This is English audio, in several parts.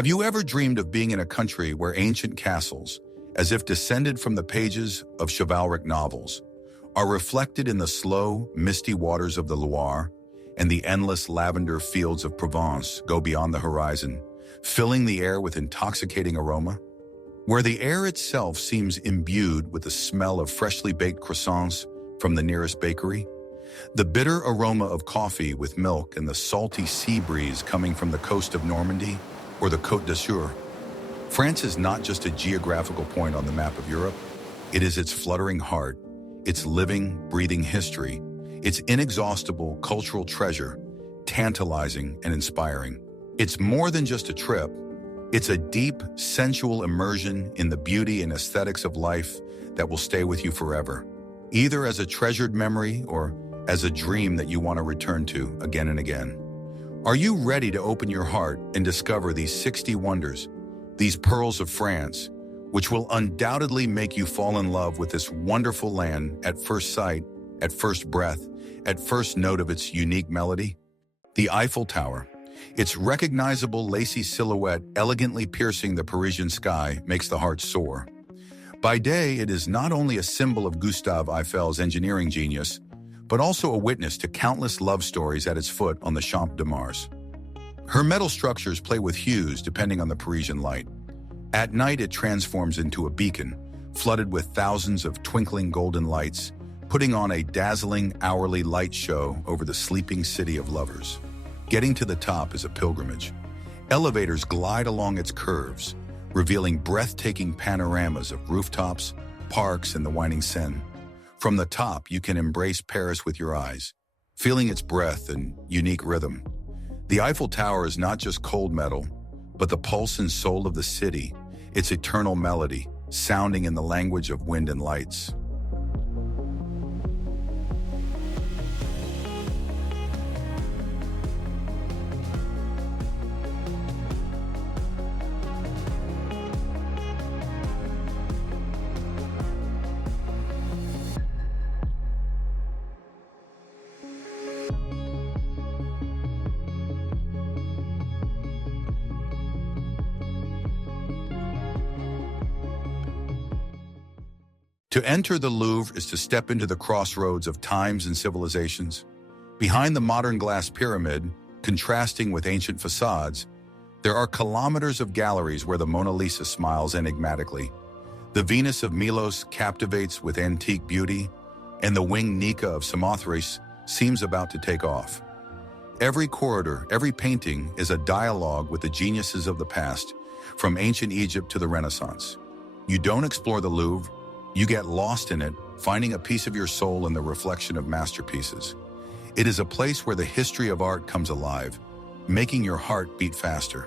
Have you ever dreamed of being in a country where ancient castles, as if descended from the pages of chivalric novels, are reflected in the slow, misty waters of the Loire, and the endless lavender fields of Provence go beyond the horizon, filling the air with intoxicating aroma? Where the air itself seems imbued with the smell of freshly baked croissants from the nearest bakery, the bitter aroma of coffee with milk and the salty sea breeze coming from the coast of Normandy or the Côte d'Azur. France is not just a geographical point on the map of Europe. It is its fluttering heart, its living, breathing history, its inexhaustible cultural treasure, tantalizing and inspiring. It's more than just a trip. It's a deep, sensual immersion in the beauty and aesthetics of life that will stay with you forever, either as a treasured memory or as a dream that you want to return to again and again. Are you ready to open your heart and discover these 60 wonders, these pearls of France, which will undoubtedly make you fall in love with this wonderful land at first sight, at first breath, at first note of its unique melody? The Eiffel Tower. Its recognizable lacy silhouette elegantly piercing the Parisian sky makes the heart soar. By day, it is not only a symbol of Gustave Eiffel's engineering genius, but also a witness to countless love stories at its foot on the Champ de Mars. Her metal structures play with hues depending on the Parisian light. At night, it transforms into a beacon, flooded with thousands of twinkling golden lights, putting on a dazzling hourly light show over the sleeping city of lovers. Getting to the top is a pilgrimage. Elevators glide along its curves, revealing breathtaking panoramas of rooftops, parks, and the winding Seine. From the top, you can embrace Paris with your eyes, feeling its breath and unique rhythm. The Eiffel Tower is not just cold metal, but the pulse and soul of the city, its eternal melody, sounding in the language of wind and lights. To enter the Louvre is to step into the crossroads of times and civilizations. Behind the modern glass pyramid, contrasting with ancient facades, there are kilometers of galleries where the Mona Lisa smiles enigmatically. The Venus of Milos captivates with antique beauty, and the winged Nika of Samothrace seems about to take off. Every corridor, every painting is a dialogue with the geniuses of the past, from ancient Egypt to the Renaissance. You don't explore the Louvre, you get lost in it, finding a piece of your soul in the reflection of masterpieces. It is a place where the history of art comes alive, making your heart beat faster.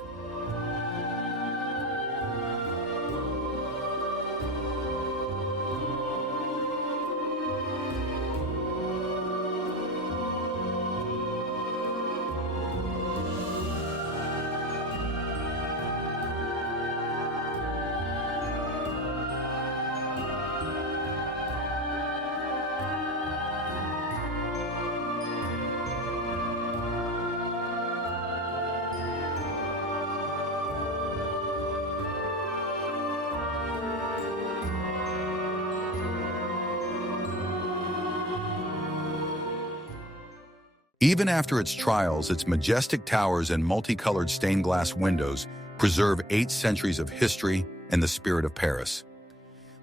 Even after its trials, its majestic towers and multicolored stained glass windows preserve 8 centuries of history and the spirit of Paris.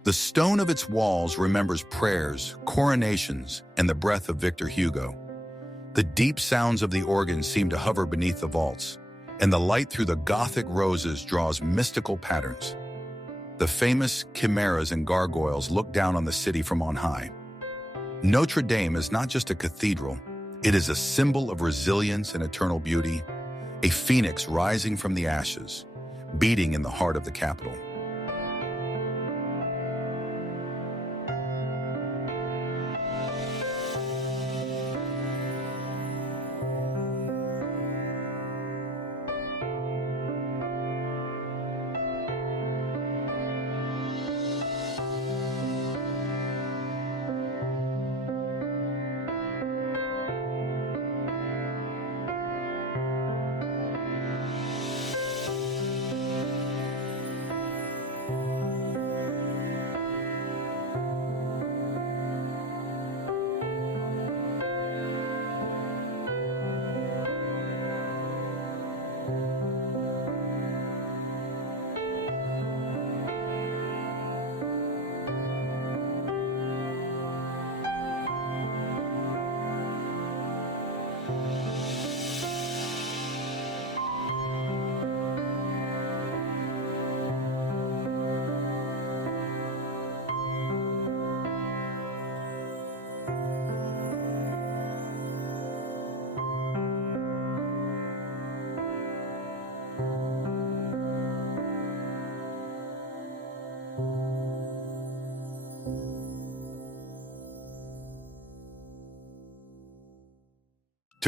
The stone of its walls remembers prayers, coronations, and the breath of Victor Hugo. The deep sounds of the organ seem to hover beneath the vaults, and the light through the Gothic roses draws mystical patterns. The famous chimeras and gargoyles look down on the city from on high. Notre Dame is not just a cathedral, it is a symbol of resilience and eternal beauty, a phoenix rising from the ashes, beating in the heart of the capital.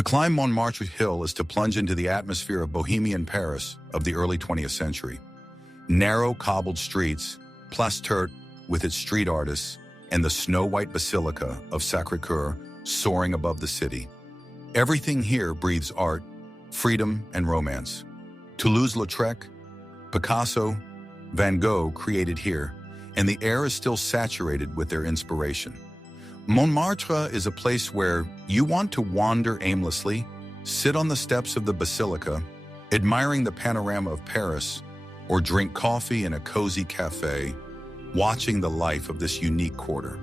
To climb Montmartre Hill is to plunge into the atmosphere of Bohemian Paris of the early 20th century. Narrow cobbled streets, Place Turte with its street artists, and the snow-white basilica of Sacré-Cœur soaring above the city. Everything here breathes art, freedom, and romance. Toulouse-Lautrec, Picasso, Van Gogh created here, and the air is still saturated with their inspiration. Montmartre is a place where you want to wander aimlessly, sit on the steps of the basilica, admiring the panorama of Paris, or drink coffee in a cozy cafe, watching the life of this unique quarter.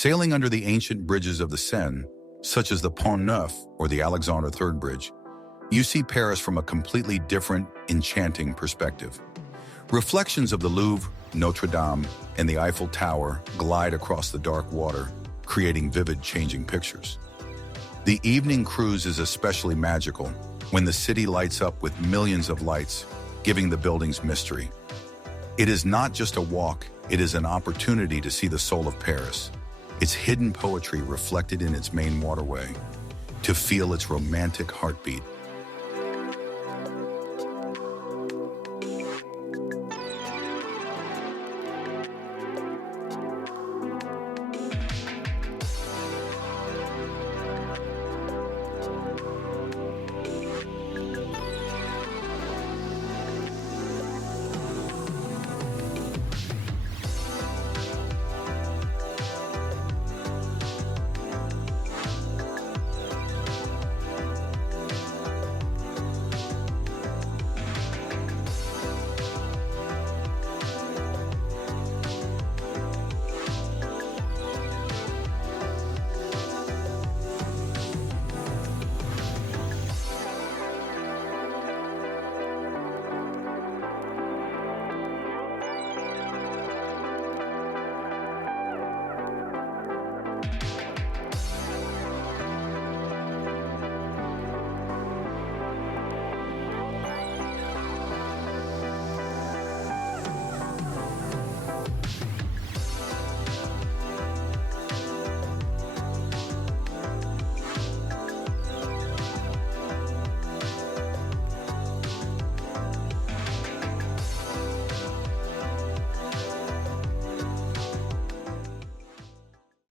Sailing under the ancient bridges of the Seine, such as the Pont Neuf or the Alexandre III Bridge, you see Paris from a completely different, enchanting perspective. Reflections of the Louvre, Notre Dame, and the Eiffel Tower glide across the dark water, creating vivid, changing pictures. The evening cruise is especially magical when the city lights up with millions of lights, giving the buildings mystery. It is not just a walk, it is an opportunity to see the soul of Paris, its hidden poetry reflected in its main waterway, to feel its romantic heartbeat.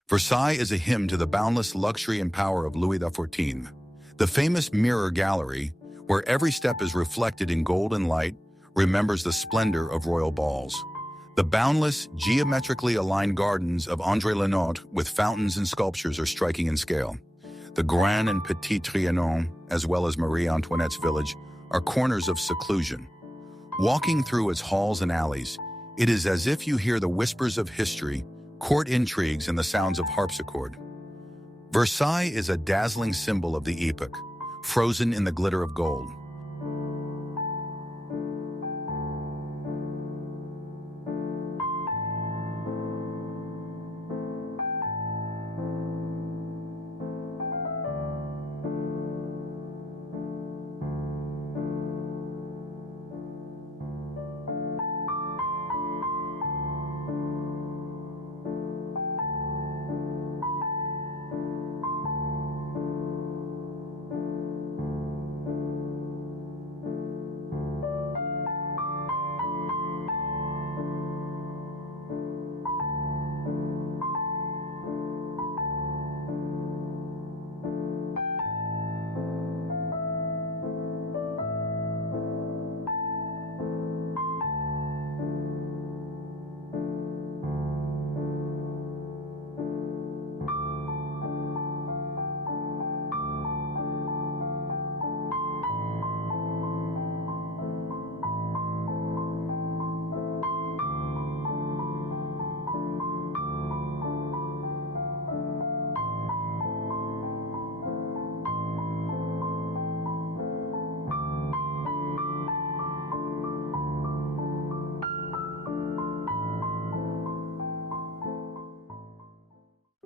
Versailles is a hymn to the boundless luxury and power of Louis XIV. The famous Mirror Gallery, where every step is reflected in golden light, remembers the splendor of royal balls. The boundless, geometrically aligned gardens of André Lenotre with fountains and sculptures are striking in scale. The Grand and Petit Trianon, as well as Marie Antoinette's village, are corners of seclusion. Walking through its halls and alleys, it is as if you hear the whispers of history, court intrigues, and the sounds of harpsichord. Versailles is a dazzling symbol of the epoch, frozen in the glitter of gold.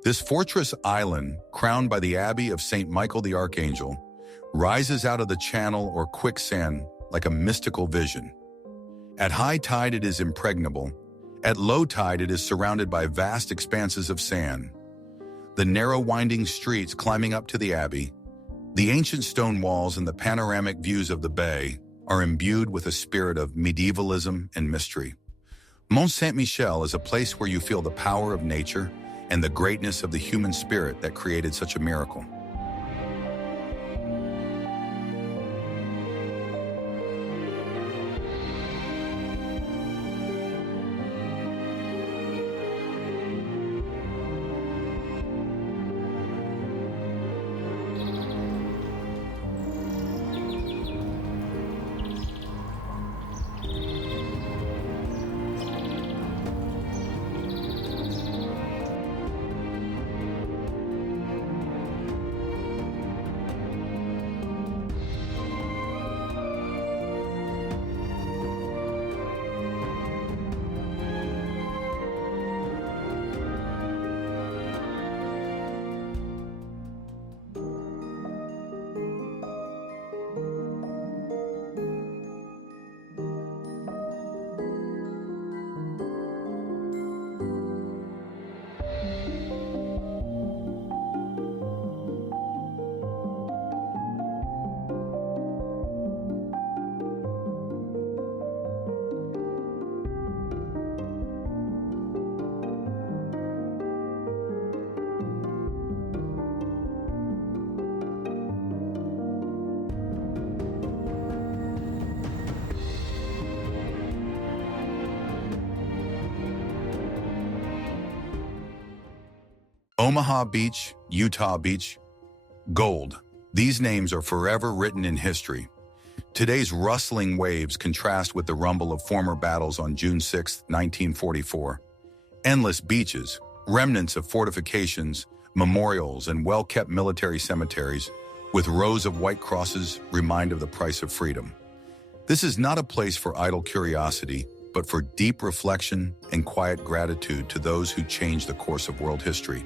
This fortress island, crowned by the Abbey of St. Michael the Archangel, rises out of the channel or quicksand like a mystical vision. At high tide it is impregnable. At low tide it is surrounded by vast expanses of sand. The narrow winding streets climbing up to the abbey, the ancient stone walls and the panoramic views of the bay are imbued with a spirit of medievalism and mystery. Mont Saint-Michel is a place where you feel the power of nature and the greatness of the human spirit that created such a miracle. Omaha Beach, Utah Beach, Gold. These names are forever written in history. Today's rustling waves contrast with the rumble of former battles on June 6, 1944. Endless beaches, remnants of fortifications, memorials, and well-kept military cemeteries with rows of white crosses remind of the price of freedom. This is not a place for idle curiosity, but for deep reflection and quiet gratitude to those who changed the course of world history.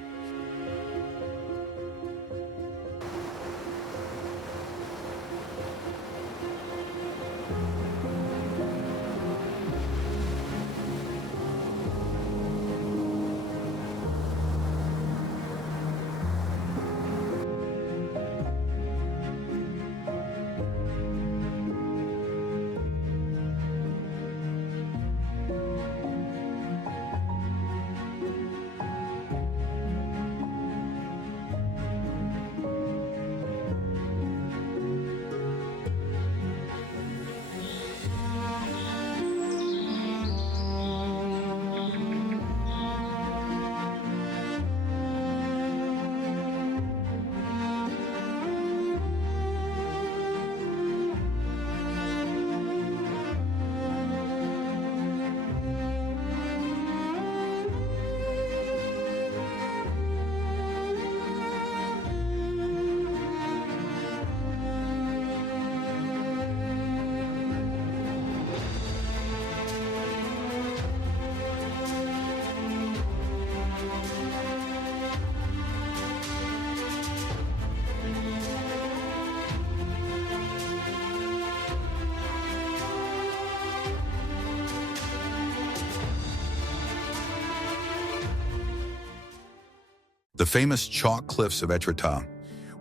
The famous chalk cliffs of Étretat,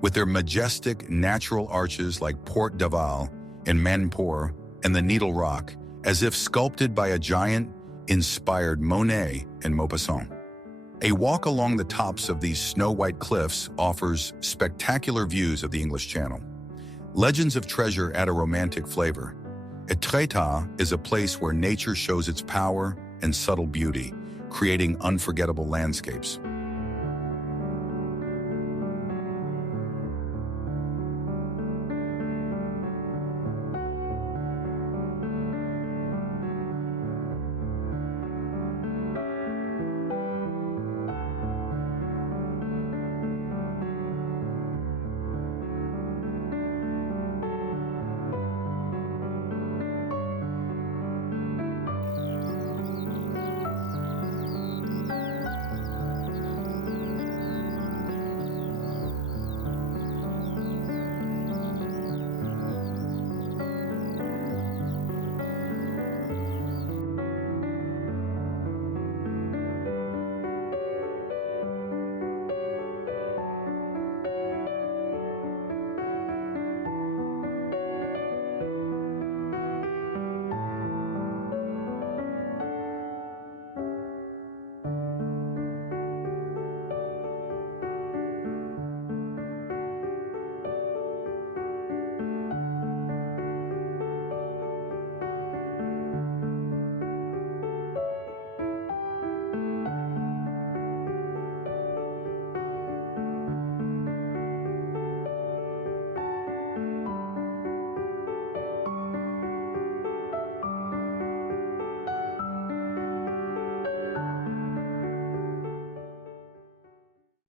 with their majestic natural arches like Porte d'Aval and Manpour and the Needle Rock, as if sculpted by a giant, inspired Monet and Maupassant. A walk along the tops of these snow-white cliffs offers spectacular views of the English Channel. Legends of treasure add a romantic flavor. Étretat is a place where nature shows its power and subtle beauty, creating unforgettable landscapes.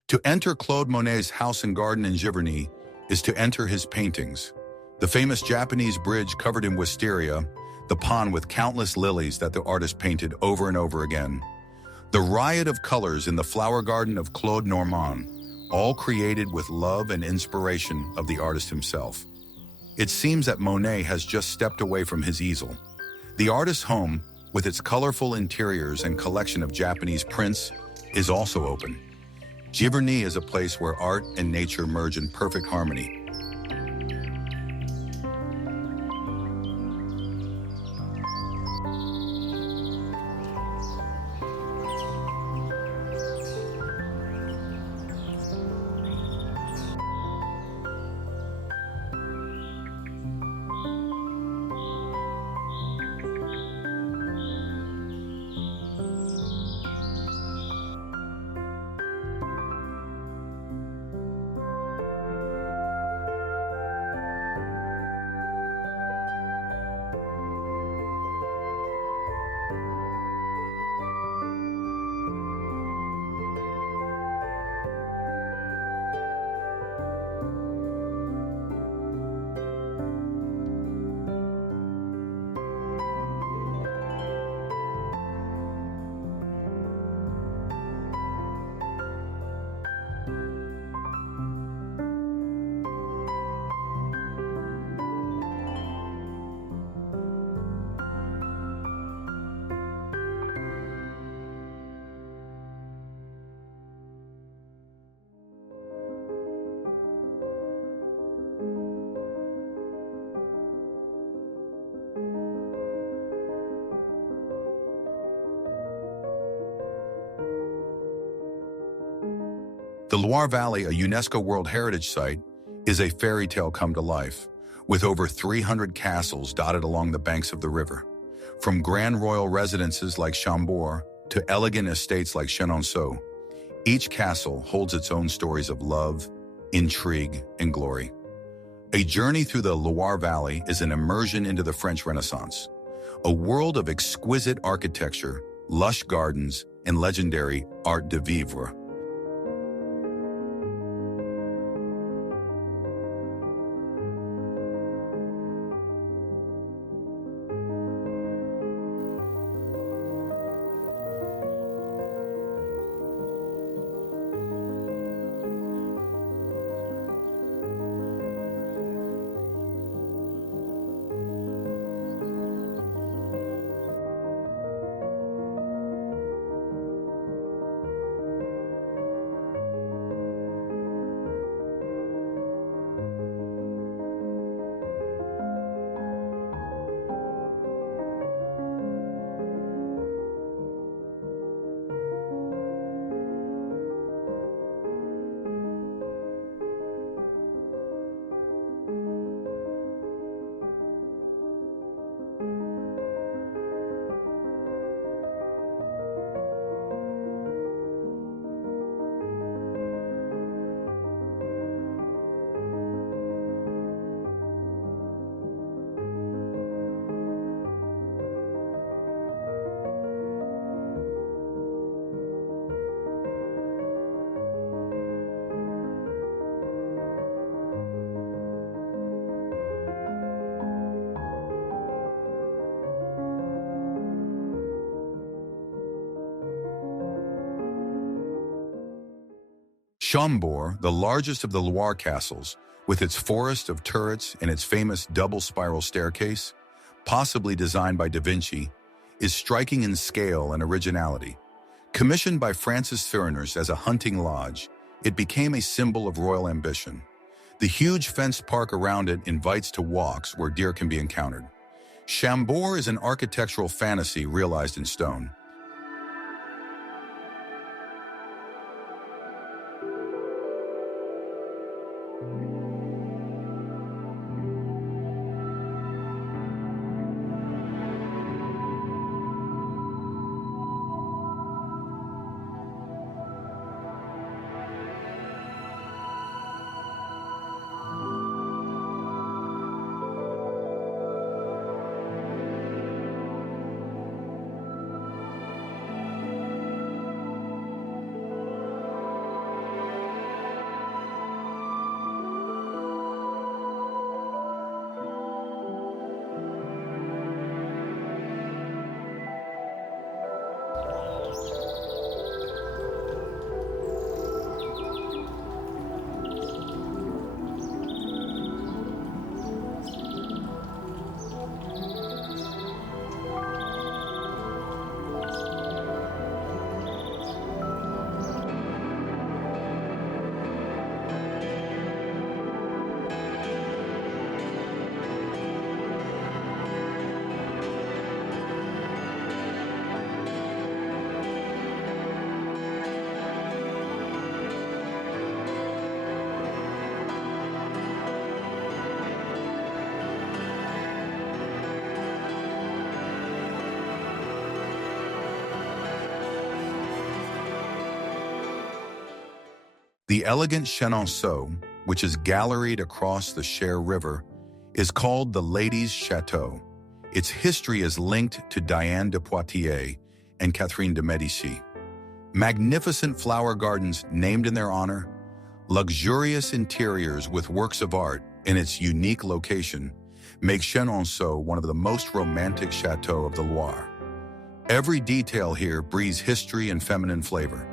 To enter Claude Monet's house and garden in Giverny is to enter his paintings. The famous Japanese bridge covered in wisteria, the pond with countless lilies that the artist painted over and over again, the riot of colors in the flower garden of Claude Normand, all created with love and inspiration of the artist himself. It seems that Monet has just stepped away from his easel. The artist's home, with its colorful interiors and collection of Japanese prints, is also open. Giverny is a place where art and nature merge in perfect harmony. The Loire Valley, a UNESCO World Heritage Site, is a fairy tale come to life, with over 300 castles dotted along the banks of the river. From grand royal residences like Chambord to elegant estates like Chenonceau, each castle holds its own stories of love, intrigue, and glory. A journey through the Loire Valley is an immersion into the French Renaissance, a world of exquisite architecture, lush gardens, and legendary art de vivre. Chambord, the largest of the Loire castles, with its forest of turrets and its famous double spiral staircase, possibly designed by Da Vinci, is striking in scale and originality. Commissioned by Francis Thuriners as a hunting lodge, it became a symbol of royal ambition. The huge fenced park around it invites to walks where deer can be encountered. Chambord is an architectural fantasy realized in stone. The elegant chenonceau, which is galleried across the Cher River, is called the Ladies' Château. Its history is linked to Diane de Poitiers and Catherine de Medici. Magnificent flower gardens named in their honor, luxurious interiors with works of art in its unique location make Chenonceau one of the most romantic chateaux of the Loire. Every detail here breathes history and feminine flavor.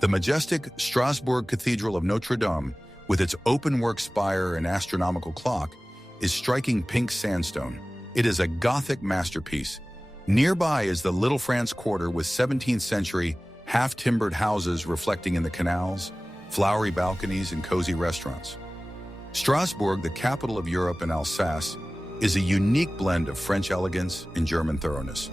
The majestic Strasbourg Cathedral of Notre Dame, with its open-work spire and astronomical clock, is striking pink sandstone. It is a Gothic masterpiece. Nearby is the Little France Quarter with 17th-century half-timbered houses reflecting in the canals, flowery balconies, and cozy restaurants. Strasbourg, the capital of Europe and Alsace, is a unique blend of French elegance and German thoroughness.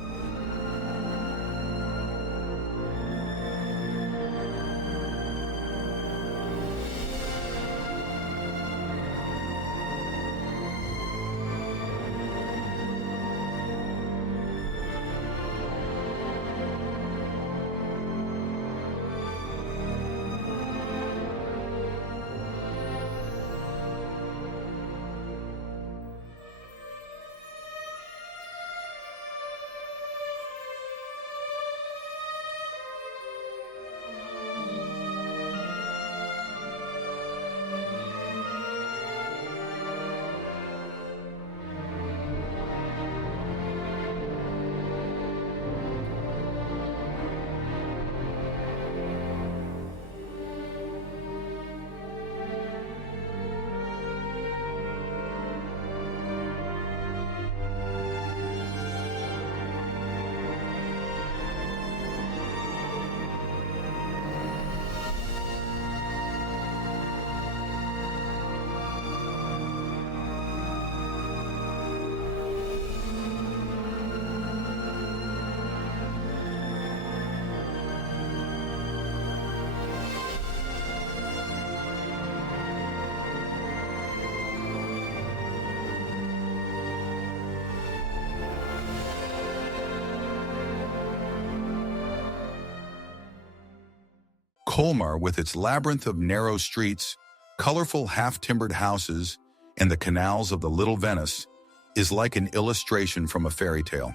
Colmar, with its labyrinth of narrow streets, colorful half-timbered houses, and the canals of the Little Venice, is like an illustration from a fairy tale.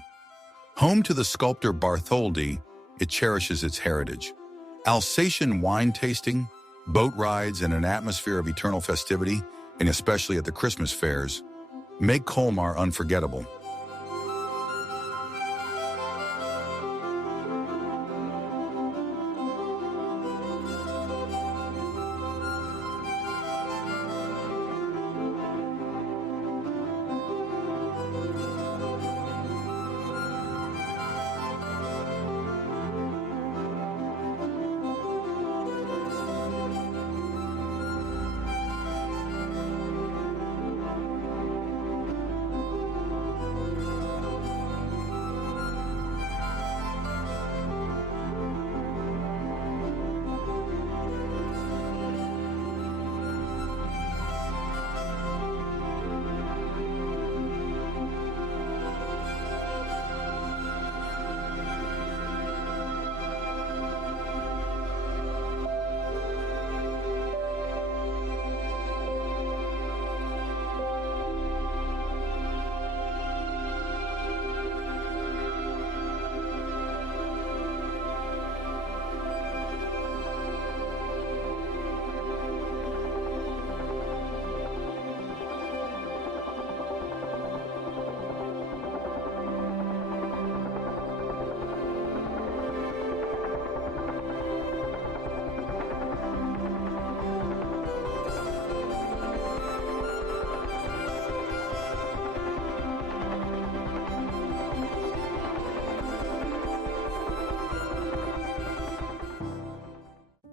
Home to the sculptor Bartholdi, it cherishes its heritage. Alsatian wine tasting, boat rides, and an atmosphere of eternal festivity, and especially at the Christmas fairs, make Colmar unforgettable.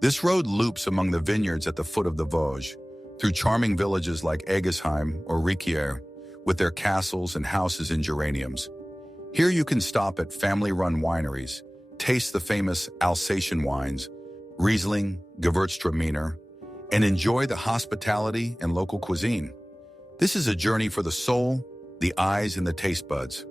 This road loops among the vineyards at the foot of the Vosges, through charming villages like Egesheim or Riquier, with their castles and houses in geraniums. Here you can stop at family-run wineries, taste the famous Alsatian wines, Riesling, Gewürztraminer, and enjoy the hospitality and local cuisine. This is a journey for the soul, the eyes, and the taste buds.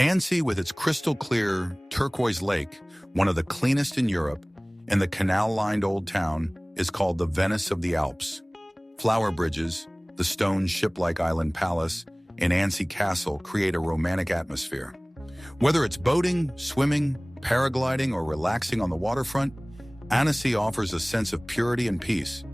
Annecy, with its crystal-clear turquoise lake, one of the cleanest in Europe, and the canal-lined old town, is called the Venice of the Alps. Flower bridges, the stone ship-like island palace, and Annecy Castle create a romantic atmosphere. Whether it's boating, swimming, paragliding, or relaxing on the waterfront, Annecy offers a sense of purity and peace.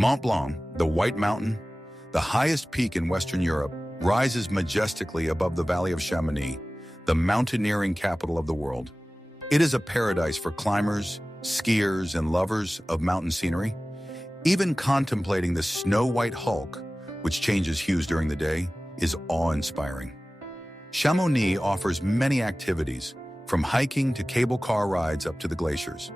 Mont Blanc, the White Mountain, the highest peak in Western Europe, rises majestically above the Valley of Chamonix, the mountaineering capital of the world. It is a paradise for climbers, skiers, and lovers of mountain scenery. Even contemplating the snow-white hulk, which changes hues during the day, is awe-inspiring. Chamonix offers many activities, from hiking to cable car rides up to the glaciers.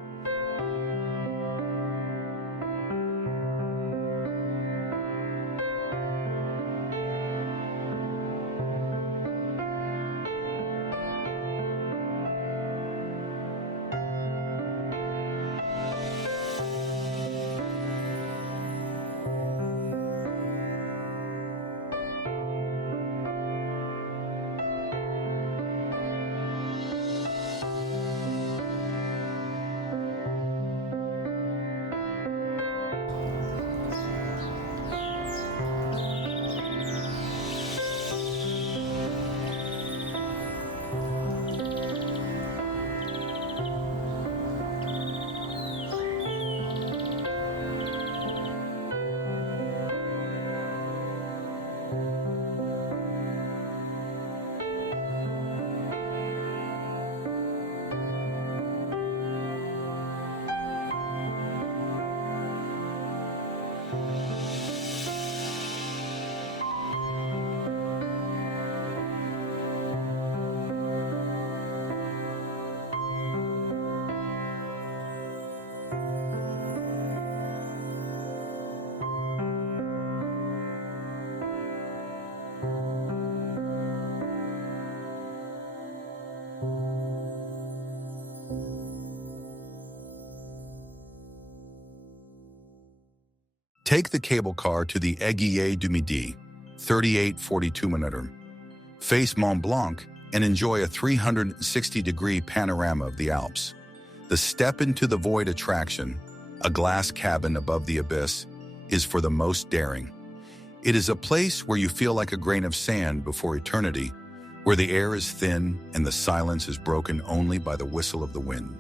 Take the cable car to the Aiguille du Midi, 3842 minutes. Face Mont Blanc and enjoy a 360-degree panorama of the Alps. The Step into the Void attraction, a glass cabin above the abyss, is for the most daring. It is a place where you feel like a grain of sand before eternity, where the air is thin and the silence is broken only by the whistle of the wind.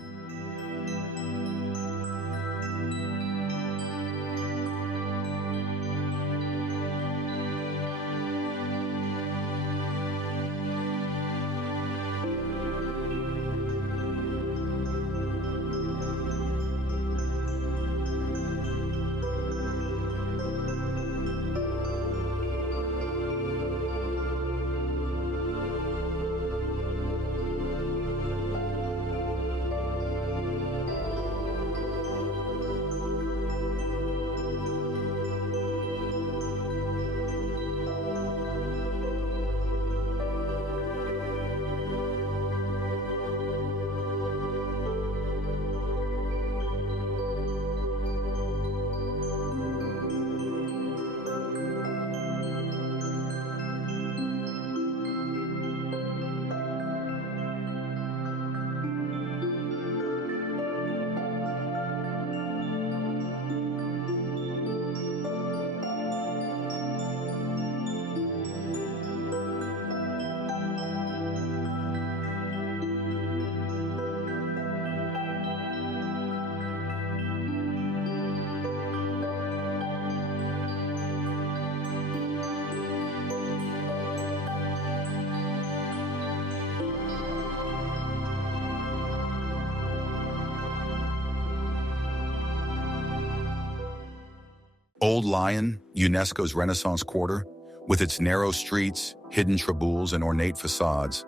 Old Lyon, UNESCO's Renaissance Quarter, with its narrow streets, hidden traboules, and ornate facades,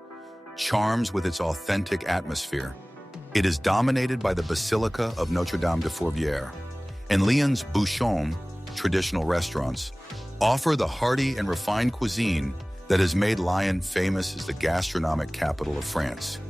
charms with its authentic atmosphere. It is dominated by the Basilica of Notre-Dame de Fourvière, and Lyon's Bouchon, traditional restaurants, offer the hearty and refined cuisine that has made Lyon famous as the gastronomic capital of France.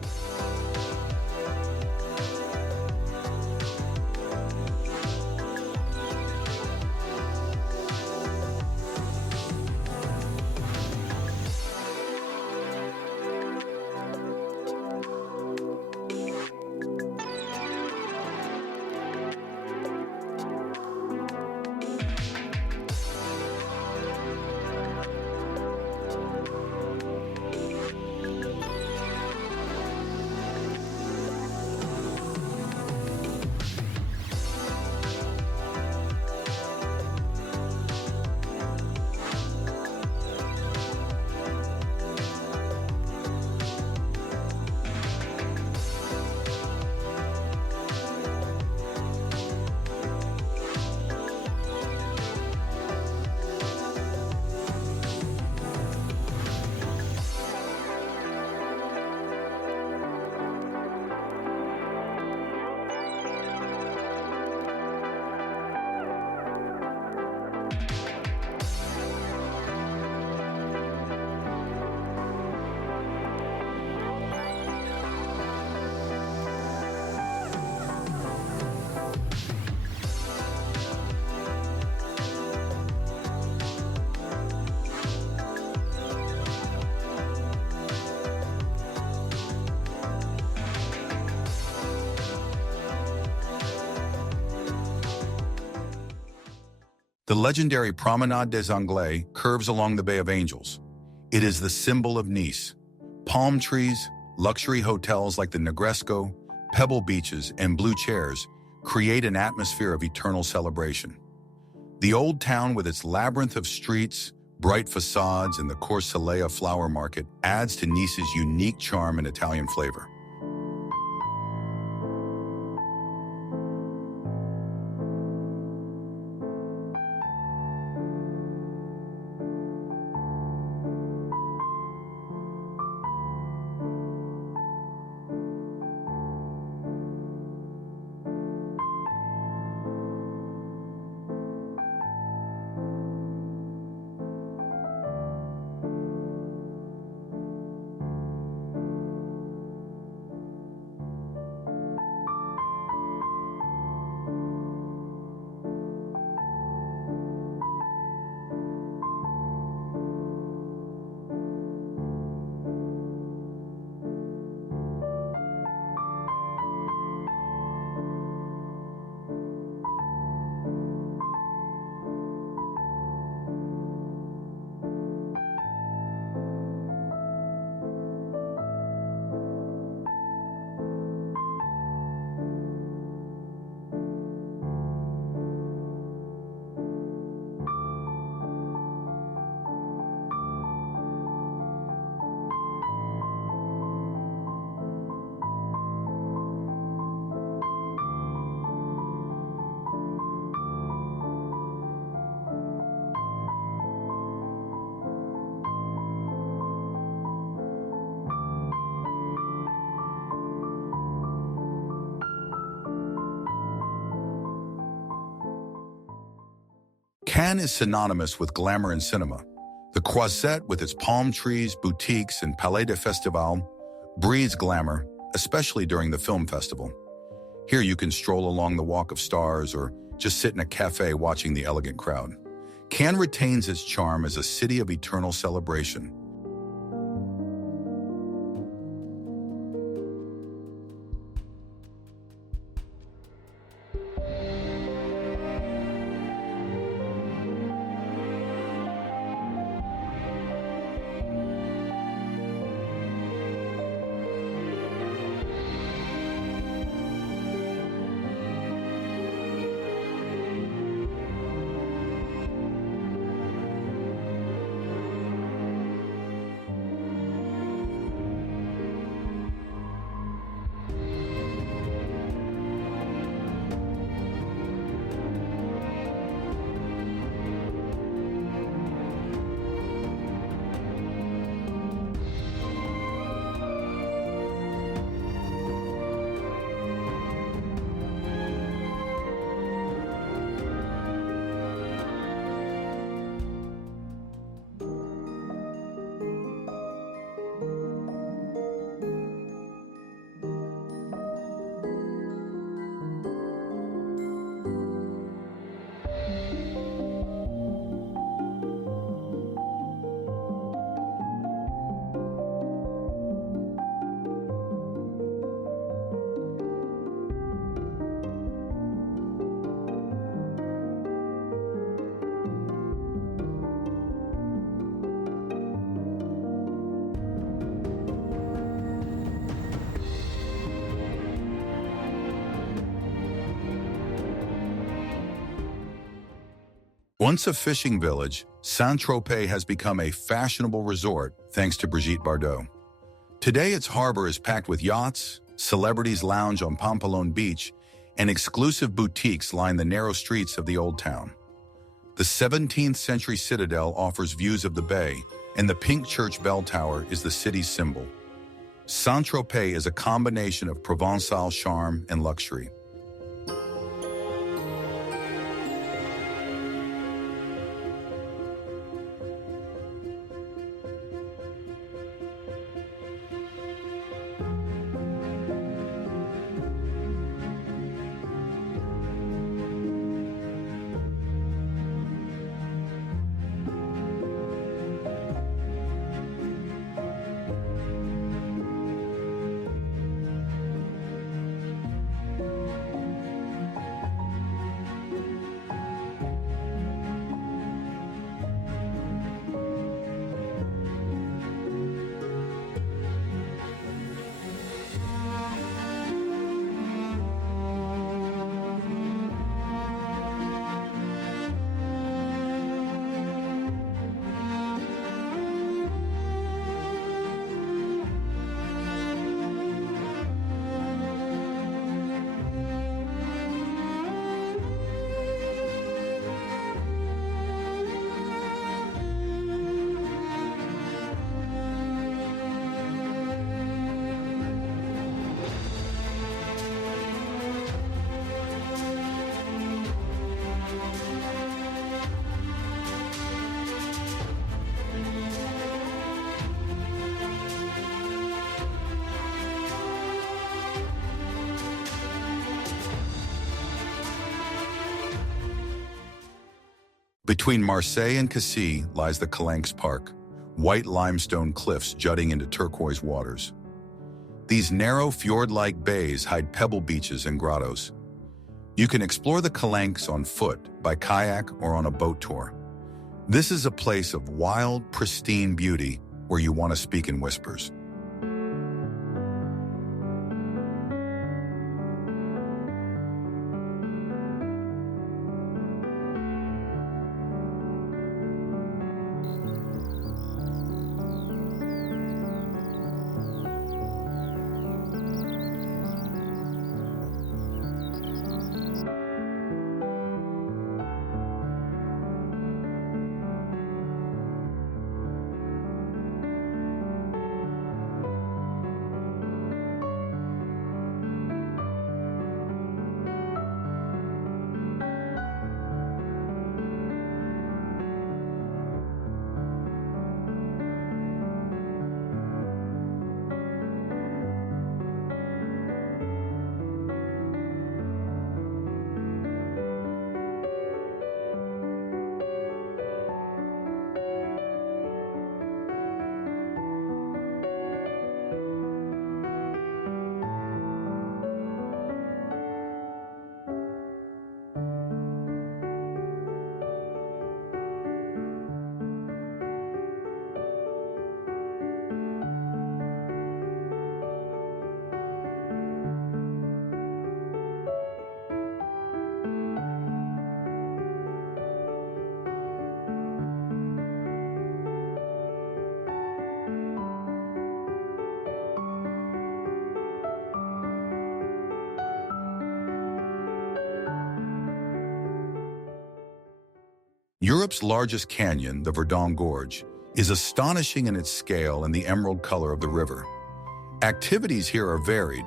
The legendary Promenade des Anglais curves along the Bay of Angels. It is the symbol of Nice. Palm trees, luxury hotels like the Negresco, pebble beaches, and blue chairs create an atmosphere of eternal celebration. The old town with its labyrinth of streets, bright facades, and the Corsalea flower market adds to Nice's unique charm and Italian flavor. Cannes is synonymous with glamour in cinema. The Croisette, with its palm trees, boutiques, and Palais de Festival, breathes glamour, especially during the film festival. Here you can stroll along the Walk of Stars or just sit in a cafe watching the elegant crowd. Cannes retains its charm as a city of eternal celebration. Once a fishing village, Saint-Tropez has become a fashionable resort thanks to Brigitte Bardot. Today its harbor is packed with yachts, celebrities lounge on Pampelonne Beach, and exclusive boutiques line the narrow streets of the Old Town. The 17th century citadel offers views of the bay, and the pink church bell tower is the city's symbol. Saint-Tropez is a combination of Provençal charm and luxury. Between Marseille and Cassis lies the Calanques Park, white limestone cliffs jutting into turquoise waters. These narrow fjord-like bays hide pebble beaches and grottos. You can explore the Calanques on foot, by kayak, or on a boat tour. This is a place of wild, pristine beauty where you want to speak in whispers. Europe's largest canyon, the Verdon Gorge, is astonishing in its scale and the emerald color of the river. Activities here are varied: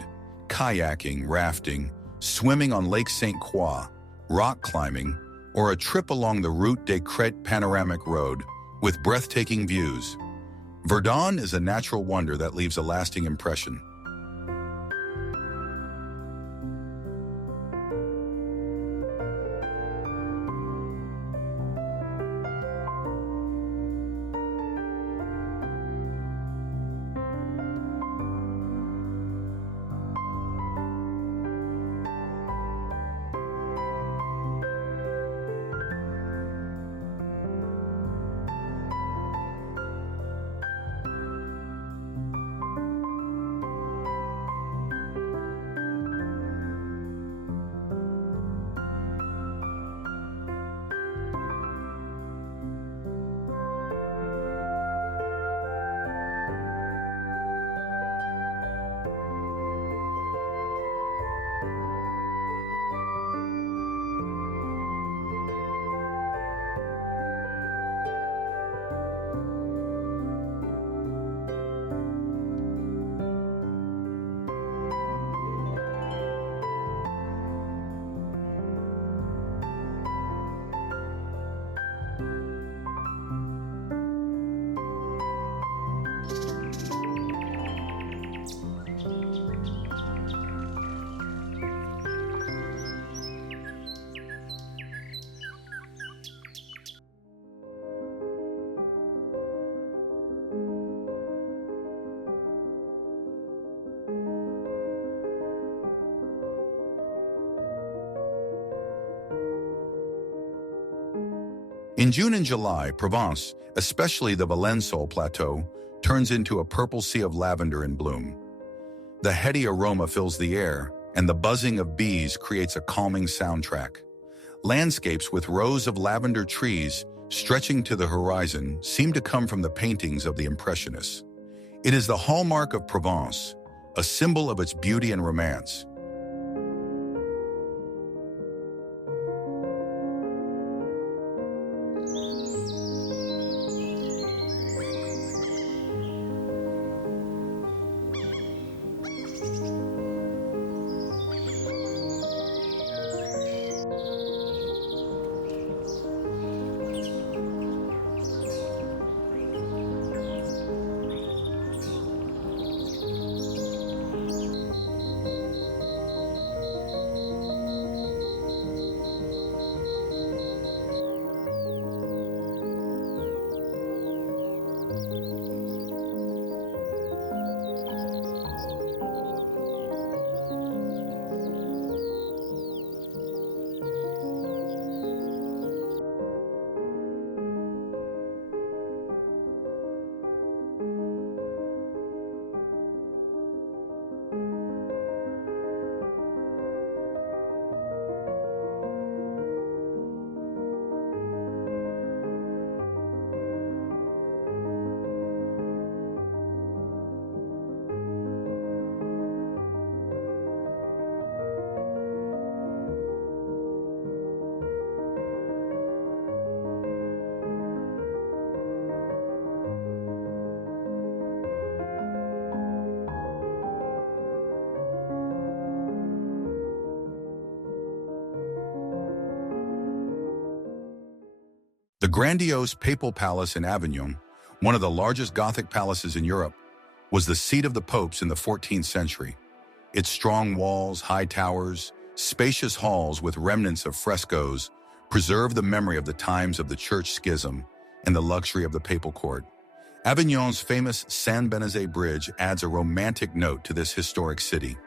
kayaking, rafting, swimming on Lake St. Croix, rock climbing, or a trip along the Route des Crêtes panoramic road with breathtaking views. Verdun is a natural wonder that leaves a lasting impression. In June and July, Provence, especially the Valençol Plateau, turns into a purple sea of lavender in bloom. The heady aroma fills the air, and the buzzing of bees creates a calming soundtrack. Landscapes with rows of lavender trees stretching to the horizon seem to come from the paintings of the Impressionists. It is the hallmark of Provence, a symbol of its beauty and romance. The grandiose Papal Palace in Avignon, one of the largest Gothic palaces in Europe, was the seat of the popes in the 14th century. Its strong walls, high towers, spacious halls with remnants of frescoes preserve the memory of the times of the church schism and the luxury of the papal court. Avignon's famous San Benazet Bridge adds a romantic note to this historic city.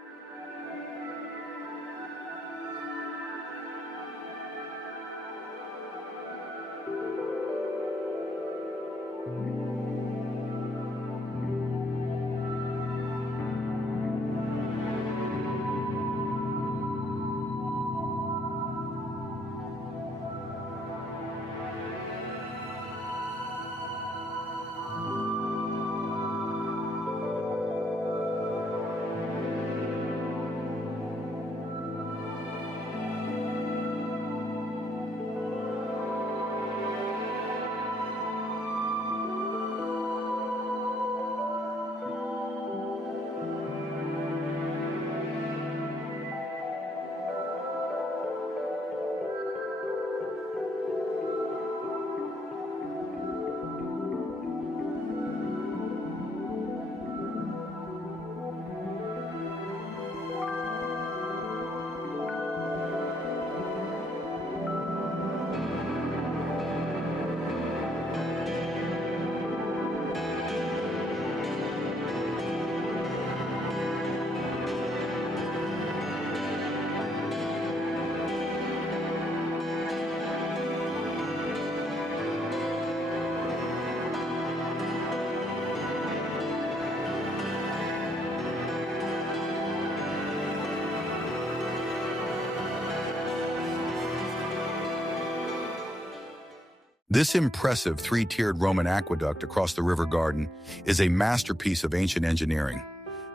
This impressive three-tiered Roman aqueduct across the river garden is a masterpiece of ancient engineering.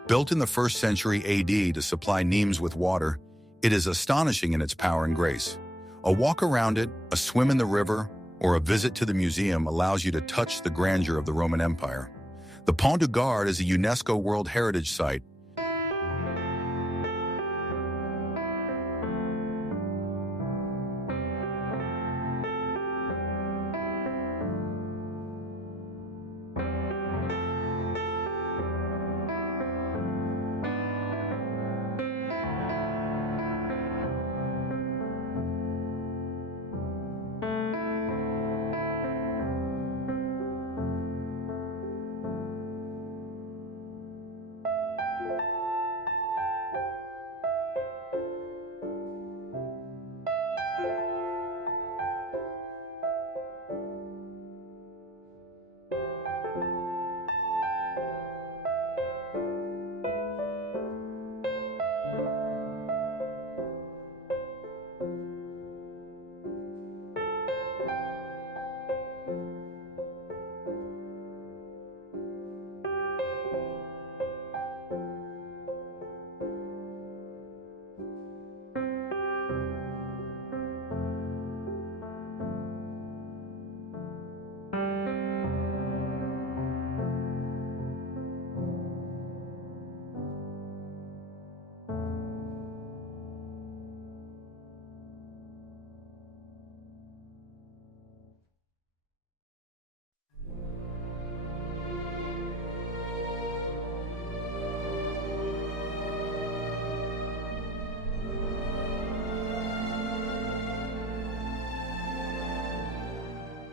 Built in the 1st century AD to supply Nimes with water, it is astonishing in its power and grace. A walk around it, a swim in the river, or a visit to the museum allows you to touch the grandeur of the Roman Empire. The Pont du Gard is a UNESCO World Heritage Site.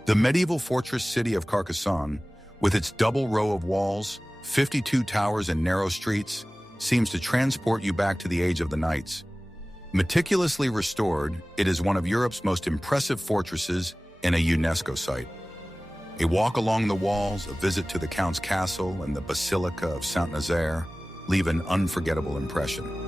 The medieval fortress city of Carcassonne, with its double row of walls, 52 towers and narrow streets, seems to transport you back to the age of the knights. Meticulously restored, it is one of Europe's most impressive fortresses and a UNESCO site. A walk along the walls, a visit to the Count's Castle and the Basilica of Saint-Nazaire leave an unforgettable impression.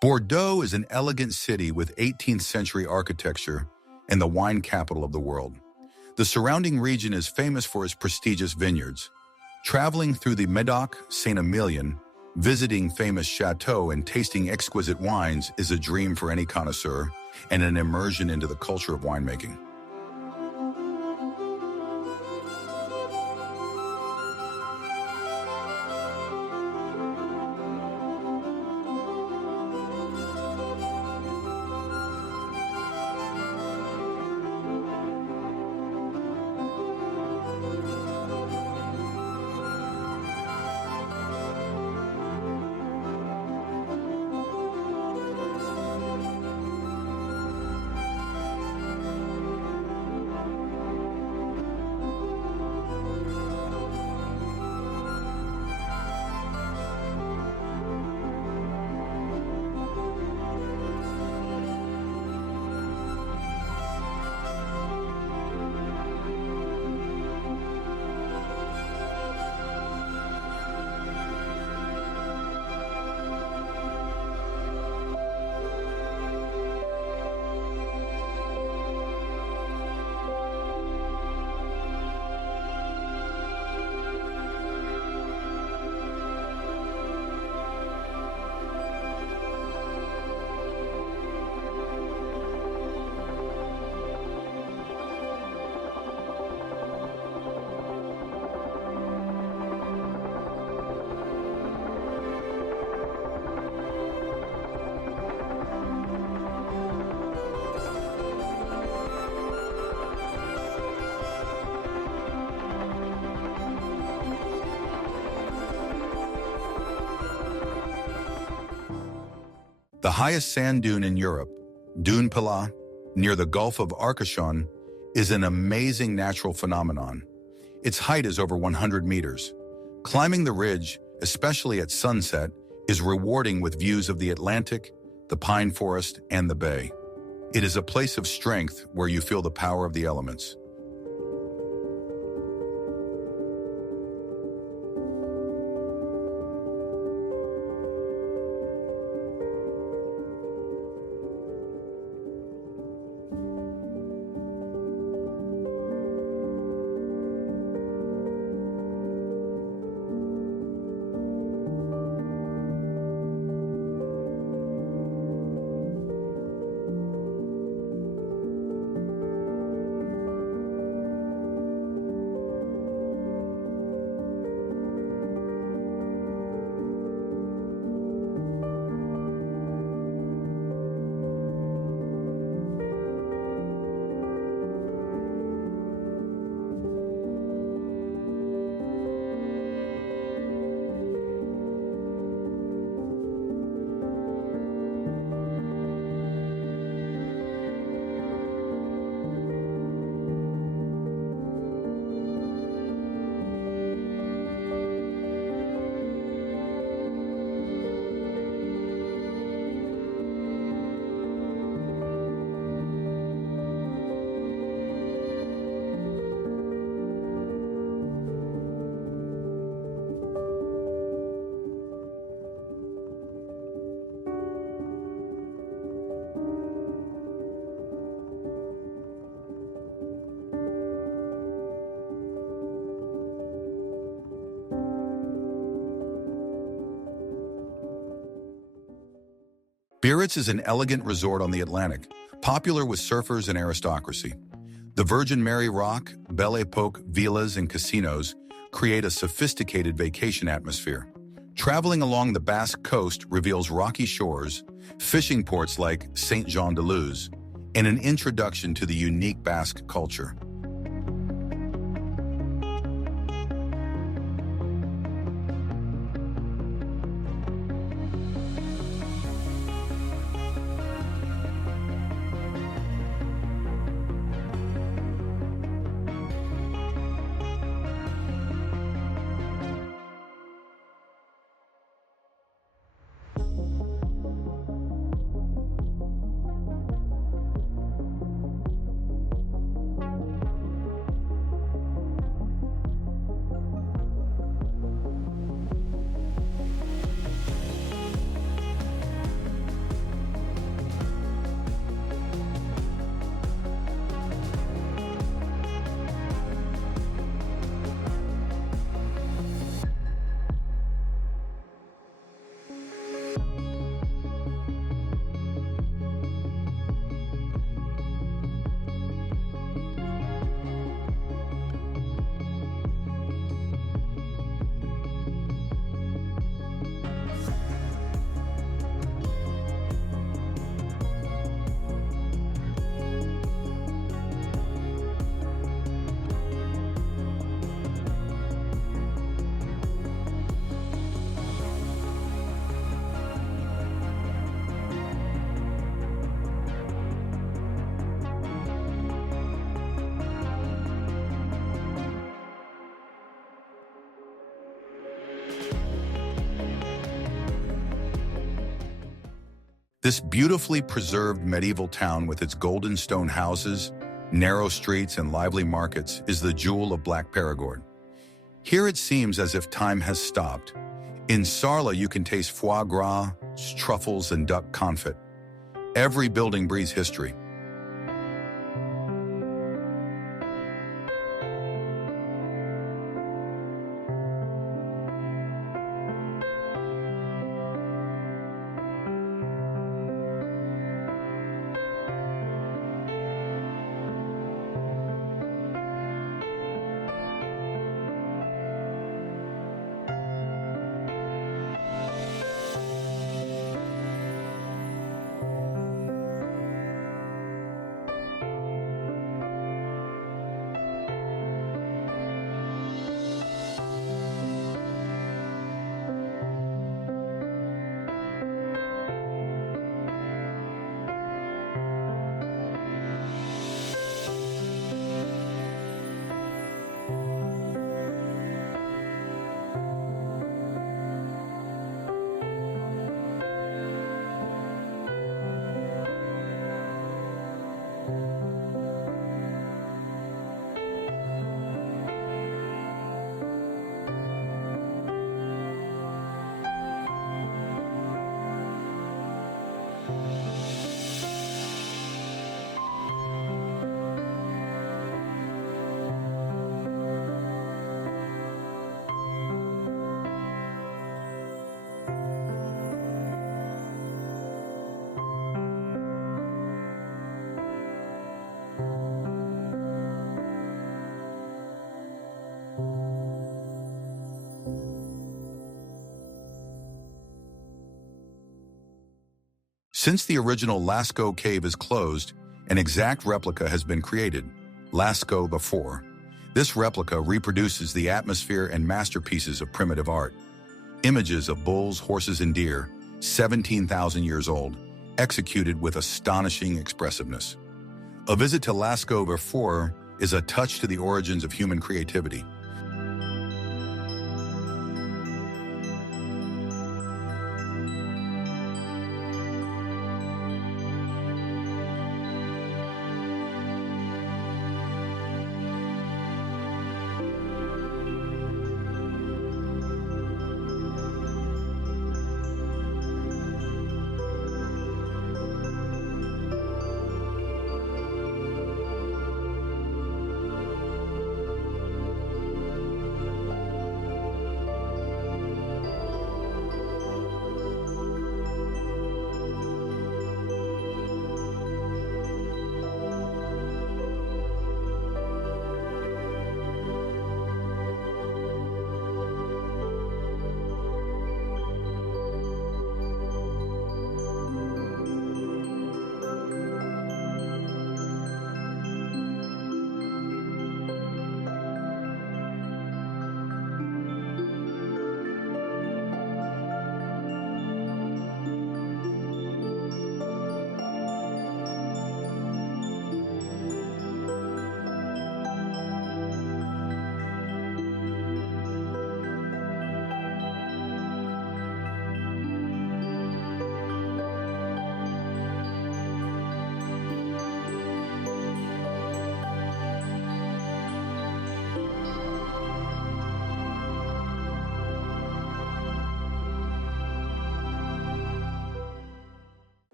Bordeaux is an elegant city with 18th century architecture and the wine capital of the world. The surrounding region is famous for its prestigious vineyards. Traveling through the Médoc Saint-Emilion, visiting famous châteaux and tasting exquisite wines is a dream for any connoisseur and an immersion into the culture of winemaking. The highest sand dune in Europe, Dune Pilat, near the Gulf of Arcachon, is an amazing natural phenomenon. Its height is over 100 meters. Climbing the ridge, especially at sunset, is rewarding with views of the Atlantic, the pine forest, and the bay. It is a place of strength where you feel the power of the elements. Biarritz is an elegant resort on the Atlantic, popular with surfers and aristocracy. The Virgin Mary Rock, Belle Epoque villas and casinos create a sophisticated vacation atmosphere. Traveling along the Basque coast reveals rocky shores, fishing ports like Saint-Jean-de-Luz, and an introduction to the unique Basque culture. This beautifully preserved medieval town with its golden stone houses, narrow streets, and lively markets is the jewel of Black Perigord. Here it seems as if time has stopped. In Sarlat, you can taste foie gras, truffles, and duck confit. Every building breathes history. Since the original Lascaux cave is closed, an exact replica has been created, Lascaux before. This replica reproduces the atmosphere and masterpieces of primitive art. Images of bulls, horses, and deer, 17,000 years old, executed with astonishing expressiveness. A visit to Lascaux before is a touch to the origins of human creativity.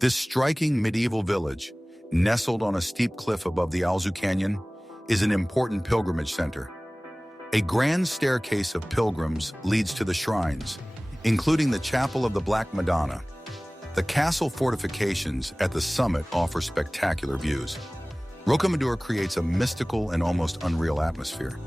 This striking medieval village, nestled on a steep cliff above the Alzu Canyon, is an important pilgrimage center. A grand staircase of pilgrims leads to the shrines, including the Chapel of the Black Madonna. The castle fortifications at the summit offer spectacular views. Rocamadour creates a mystical and almost unreal atmosphere.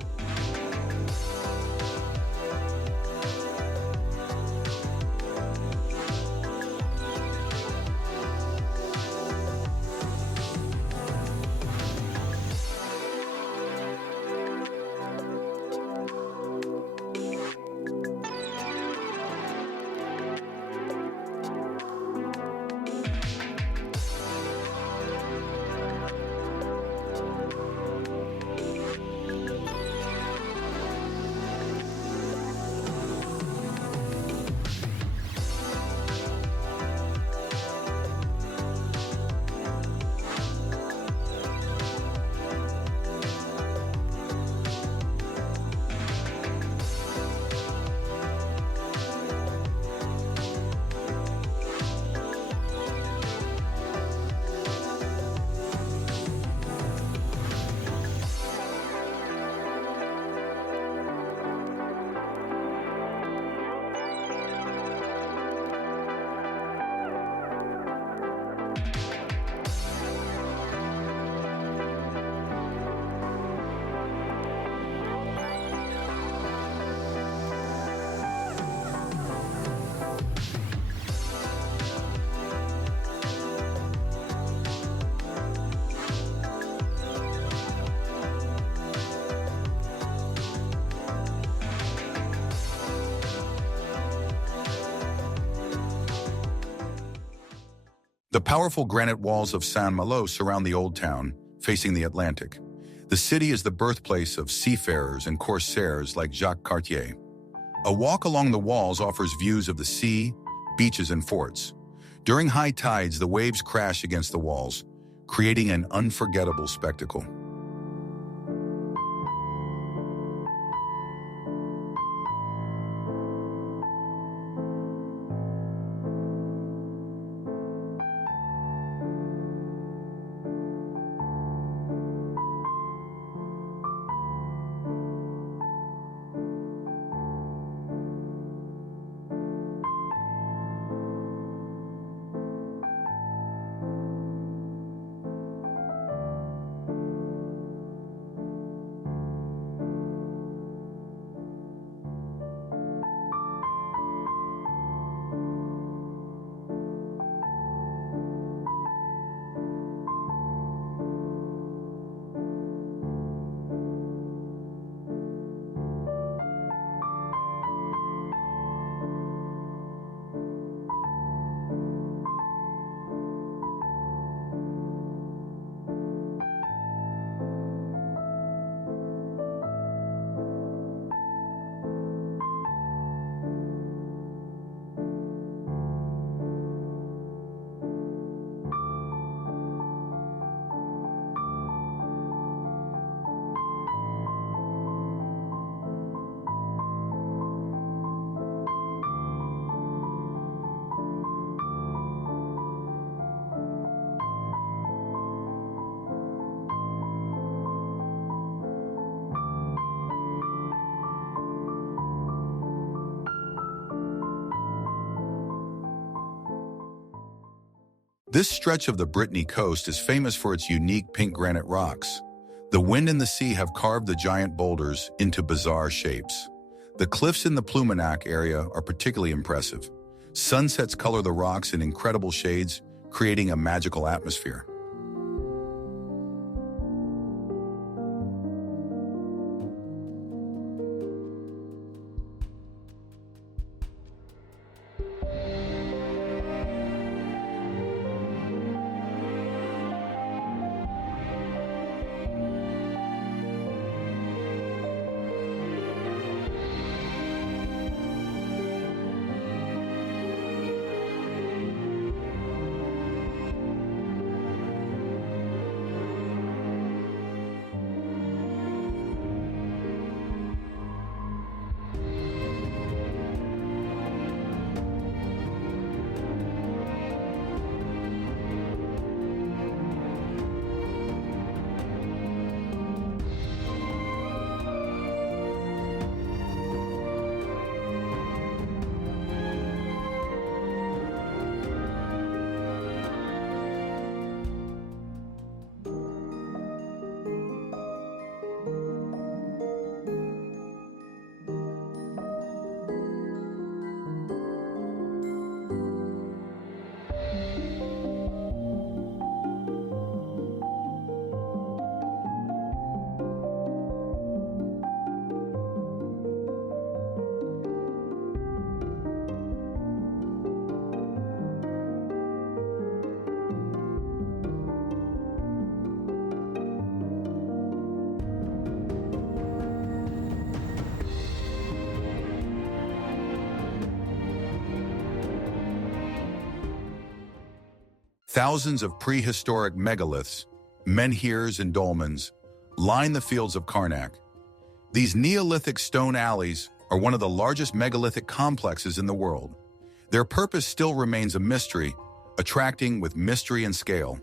The powerful granite walls of Saint-Malo surround the old town, facing the Atlantic. The city is the birthplace of seafarers and corsairs like Jacques Cartier. A walk along the walls offers views of the sea, beaches, and forts. During high tides, the waves crash against the walls, creating an unforgettable spectacle. This stretch of the Brittany coast is famous for its unique pink granite rocks. The wind and the sea have carved the giant boulders into bizarre shapes. The cliffs in the Pluminac area are particularly impressive. Sunsets color the rocks in incredible shades, creating a magical atmosphere. Thousands of prehistoric megaliths, menhirs and dolmens, line the fields of Karnak. These Neolithic stone alleys are one of the largest megalithic complexes in the world. Their purpose still remains a mystery, attracting with mystery and scale.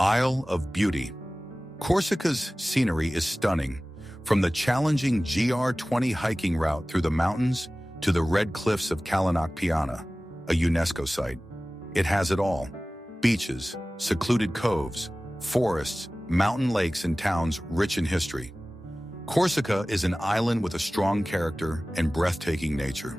Isle of Beauty. Corsica's scenery is stunning, from the challenging GR20 hiking route through the mountains to the red cliffs of Calanac Piana, a UNESCO site. It has it all: beaches, secluded coves, forests, mountain lakes, and towns rich in history. Corsica is an island with a strong character and breathtaking nature.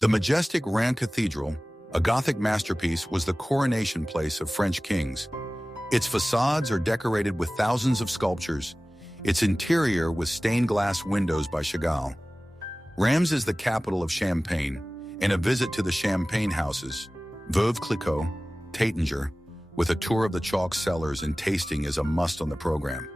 The majestic Reims Cathedral, a Gothic masterpiece, was the coronation place of French kings. Its facades are decorated with thousands of sculptures, its interior with stained glass windows by Chagall. Reims is the capital of Champagne, and a visit to the Champagne houses, Veuve Clicquot, Taittinger, with a tour of the chalk cellars and tasting is a must on the program.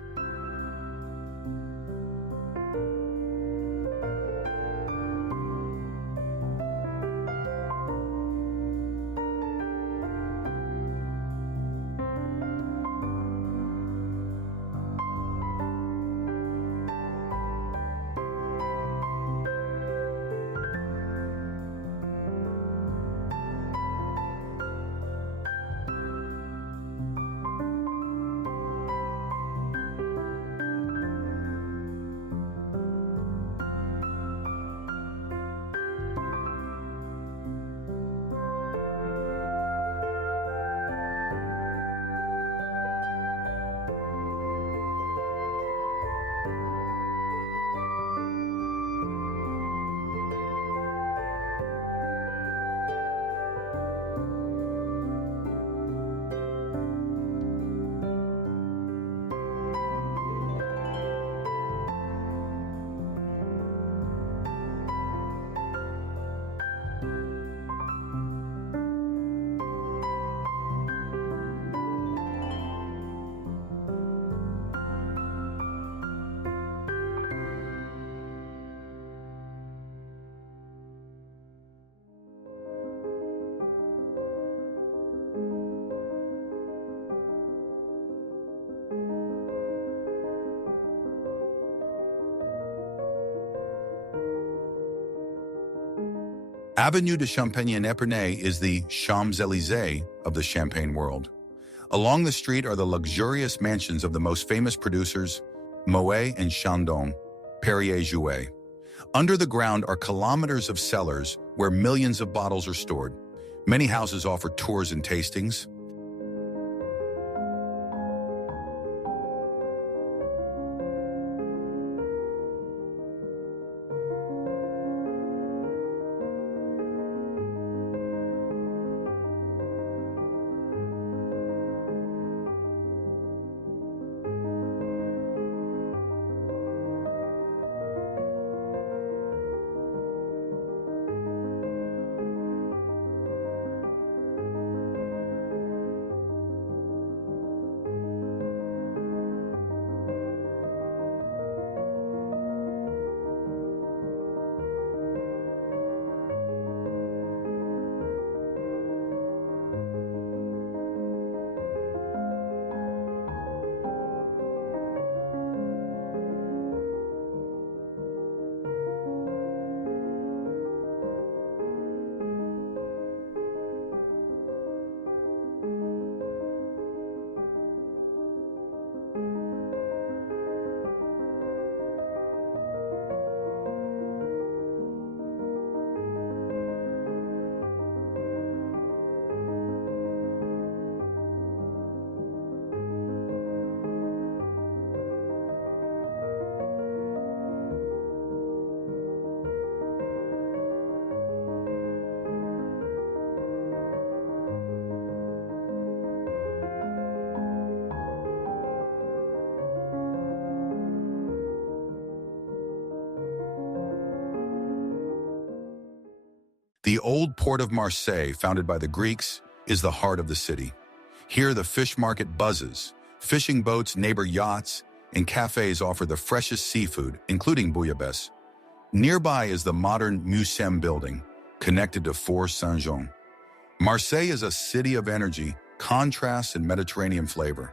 Avenue de Champagne en Épernay is the Champs-Élysées of the Champagne world. Along the street are the luxurious mansions of the most famous producers, Moet and Chandon, Perrier-Jouët. Under the ground are kilometers of cellars where millions of bottles are stored. Many houses offer tours and tastings. The old port of Marseille, founded by the Greeks, is the heart of the city. Here the fish market buzzes, fishing boats neighbor yachts, and cafes offer the freshest seafood, including bouillabaisse. Nearby is the modern Museum building, connected to Fort Saint-Jean. Marseille is a city of energy, contrast, and Mediterranean flavor.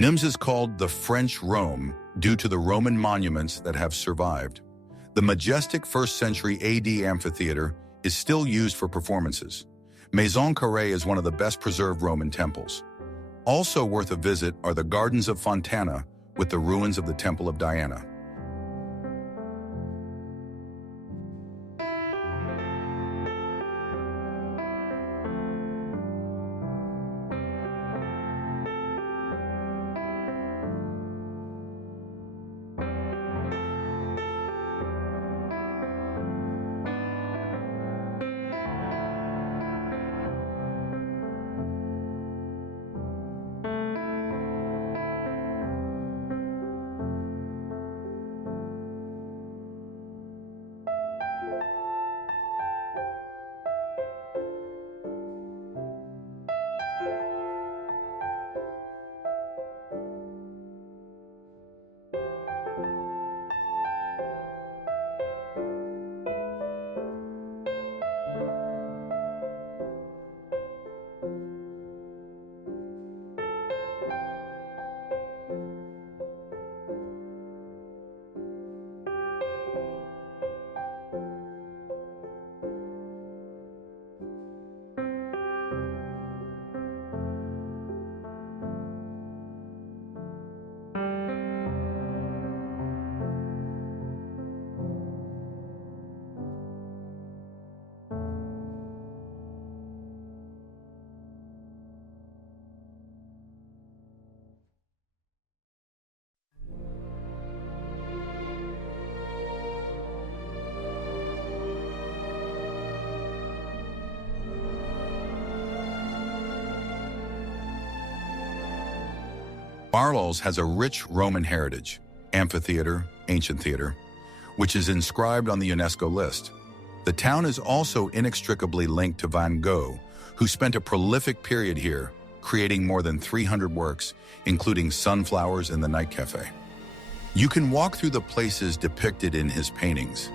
Nims is called the French Rome due to the Roman monuments that have survived. The majestic 1st century AD amphitheater is still used for performances. Maison Carrée is one of the best preserved Roman temples. Also worth a visit are the Gardens of Fontana with the ruins of the Temple of Diana. Barlos has a rich Roman heritage, amphitheater, ancient theater, which is inscribed on the UNESCO list. The town is also inextricably linked to Van Gogh, who spent a prolific period here, creating more than 300 works, including sunflowers in the night cafe. You can walk through the places depicted in his paintings.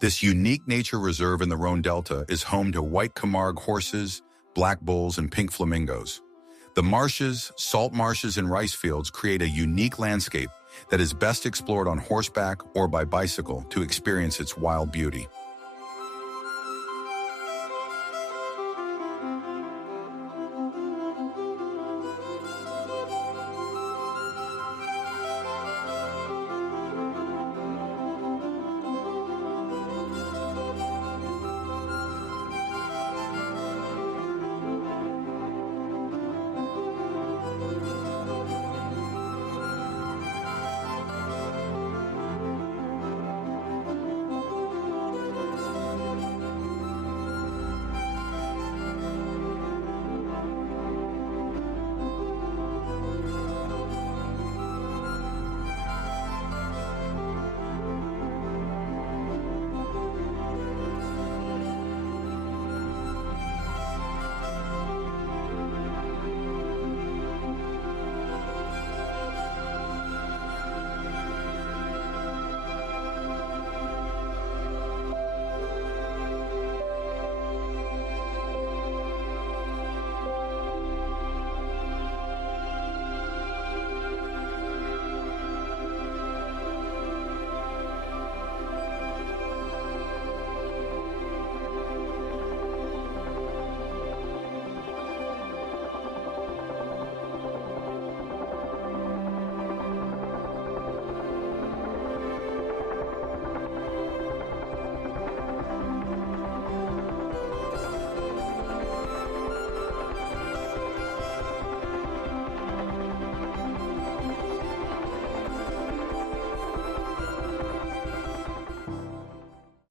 This unique nature reserve in the Rhone Delta is home to white Camargue horses, black bulls, and pink flamingos. The marshes, salt marshes, and rice fields create a unique landscape that is best explored on horseback or by bicycle to experience its wild beauty.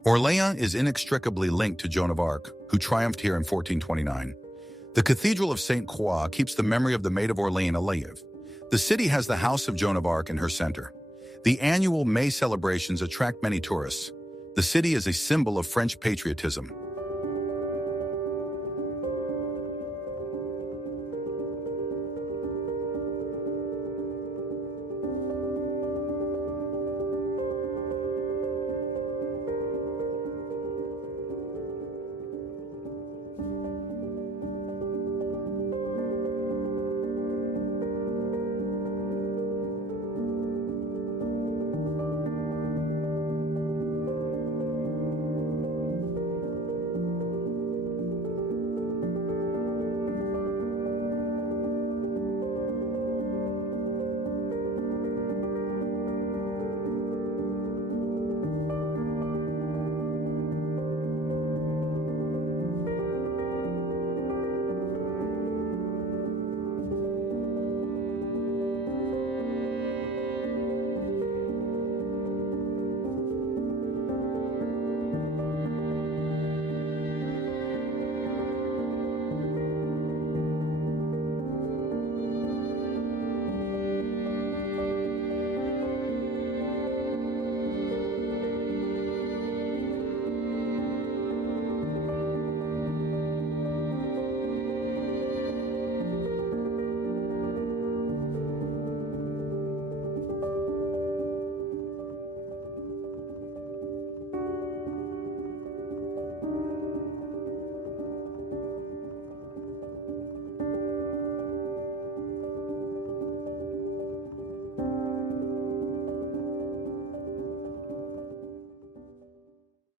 Orléans is inextricably linked to Joan of Arc, who triumphed here in 1429. The Cathedral of St. Croix keeps the memory of the Maid of Orléans alive. The city has the House of Joan of Arc in her center. The annual May celebrations attract many tourists. The city is a symbol of French patriotism.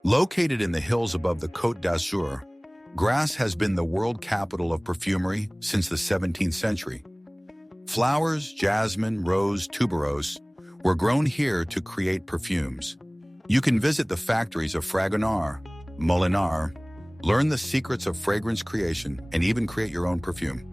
Located in the hills above the Côte d'Azur, Grasse has been the world capital of perfumery since the 17th century. Flowers, jasmine, rose, tuberose, were grown here to create perfumes. You can visit the factories of Fragonard, Molinard, learn the secrets of fragrance creation, and even create your own perfume.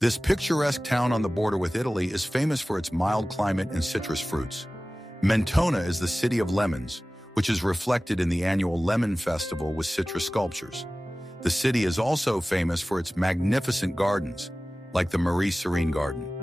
This picturesque town on the border with Italy is famous for its mild climate and citrus fruits. Mentone is the city of lemons, which is reflected in the annual Lemon Festival with citrus sculptures. The city is also famous for its magnificent gardens, like the Marie Serene Garden.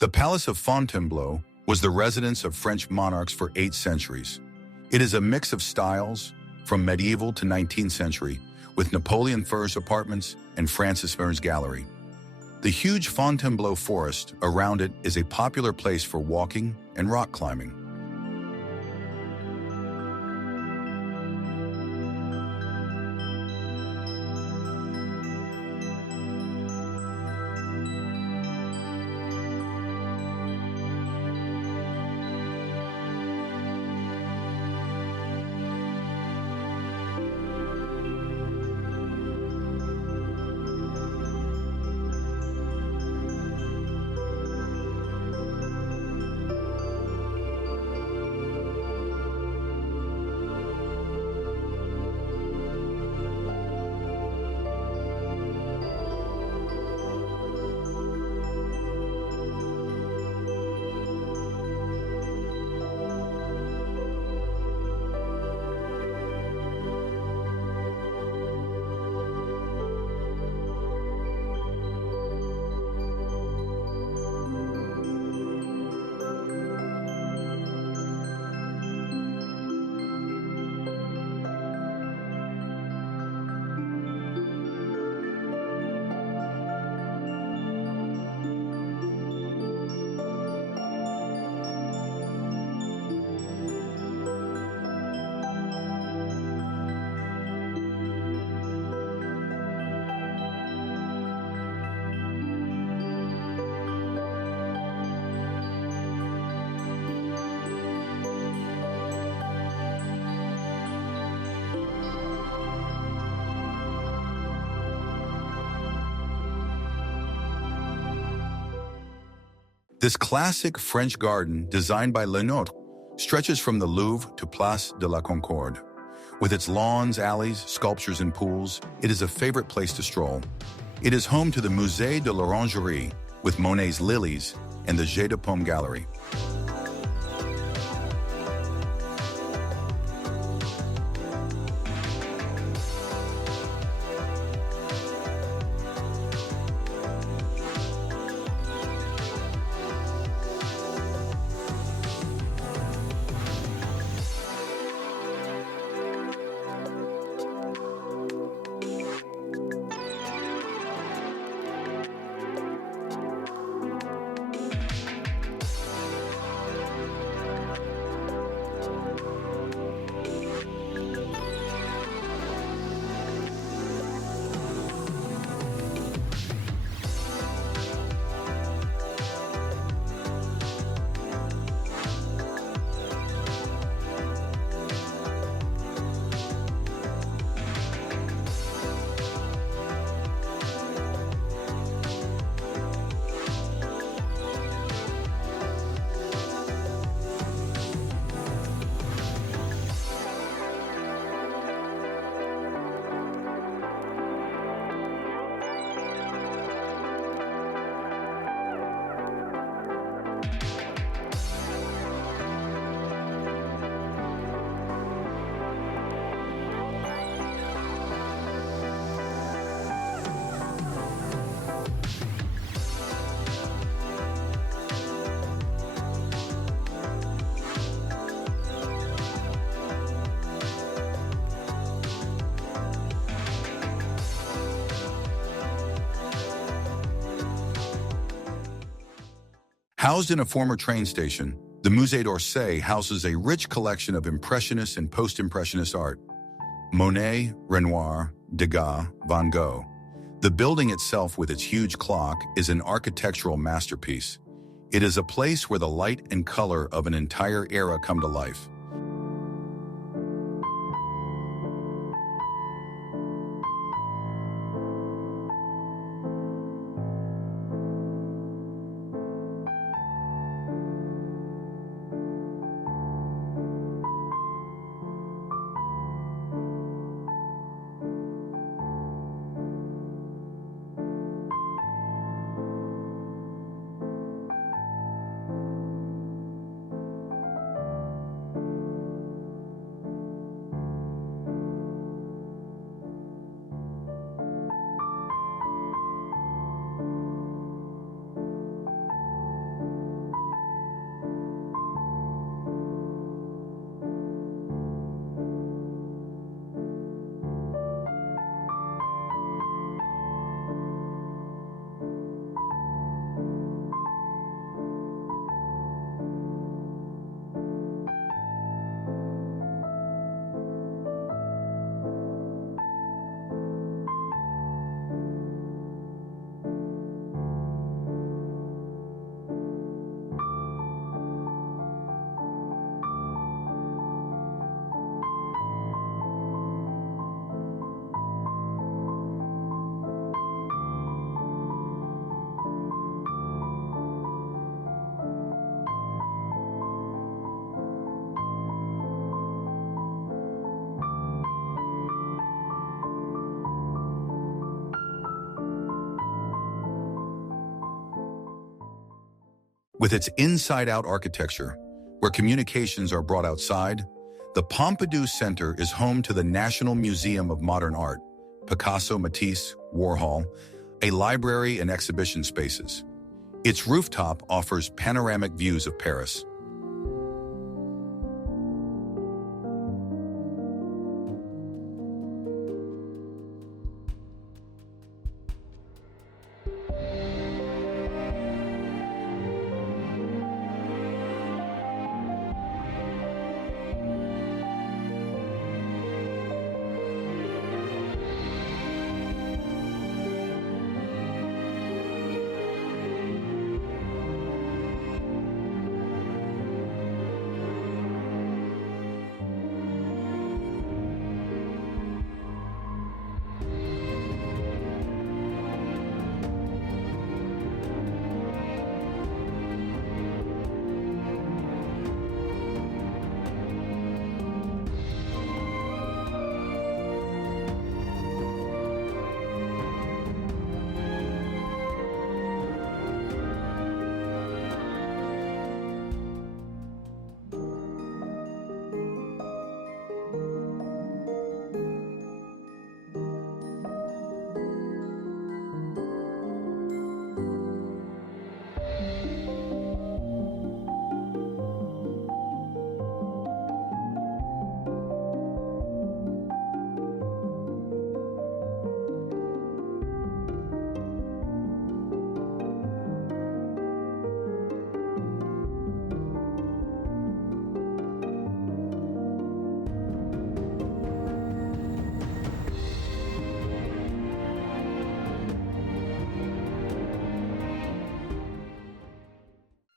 The Palace of Fontainebleau was the residence of French monarchs for 8 centuries. It is a mix of styles, from medieval to 19th century, with Napoleon I's apartments and Francis I's gallery. The huge Fontainebleau forest around it is a popular place for walking and rock climbing. This classic French garden, designed by Lenotre, stretches from the Louvre to Place de la Concorde. With its lawns, alleys, sculptures, and pools, it is a favorite place to stroll. It is home to the Musée de l'Orangerie, with Monet's lilies, and the Jeux de Paume Gallery. Housed in a former train station, the Musée d'Orsay houses a rich collection of Impressionist and Post-Impressionist art. Monet, Renoir, Degas, Van Gogh. The building itself, with its huge clock, is an architectural masterpiece. It is a place where the light and color of an entire era come to life. With its inside-out architecture, where communications are brought outside, the Pompidou Center is home to the National Museum of Modern Art, Picasso, Matisse, Warhol, a library and exhibition spaces. Its rooftop offers panoramic views of Paris.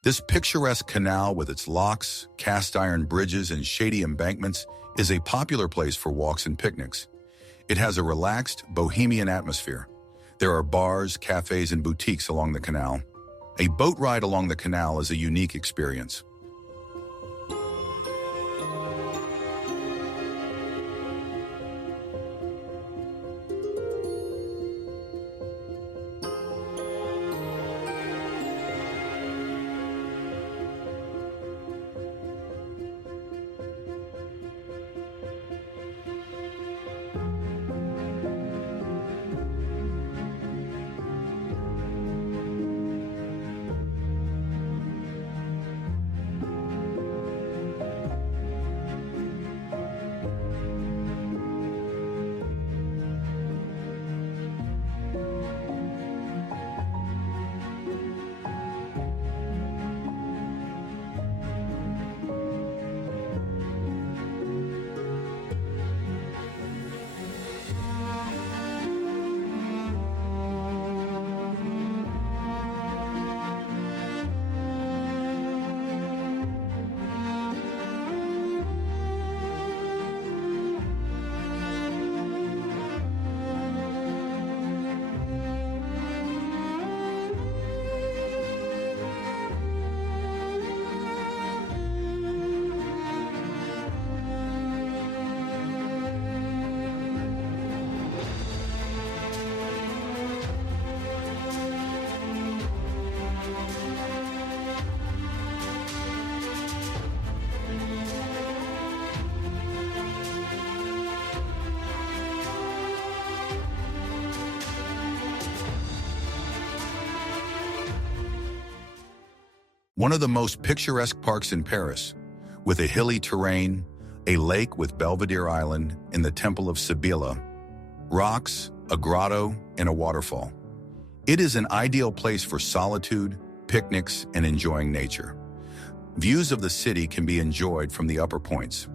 This picturesque canal with its locks, cast-iron bridges, and shady embankments is a popular place for walks and picnics. It has a relaxed, bohemian atmosphere. There are bars, cafes, and boutiques along the canal. A boat ride along the canal is a unique experience. One of the most picturesque parks in Paris, with a hilly terrain, a lake with Belvedere Island and the Temple of Sibylla, rocks, a grotto, and a waterfall. It is an ideal place for solitude, picnics, and enjoying nature. Views of the city can be enjoyed from the upper points.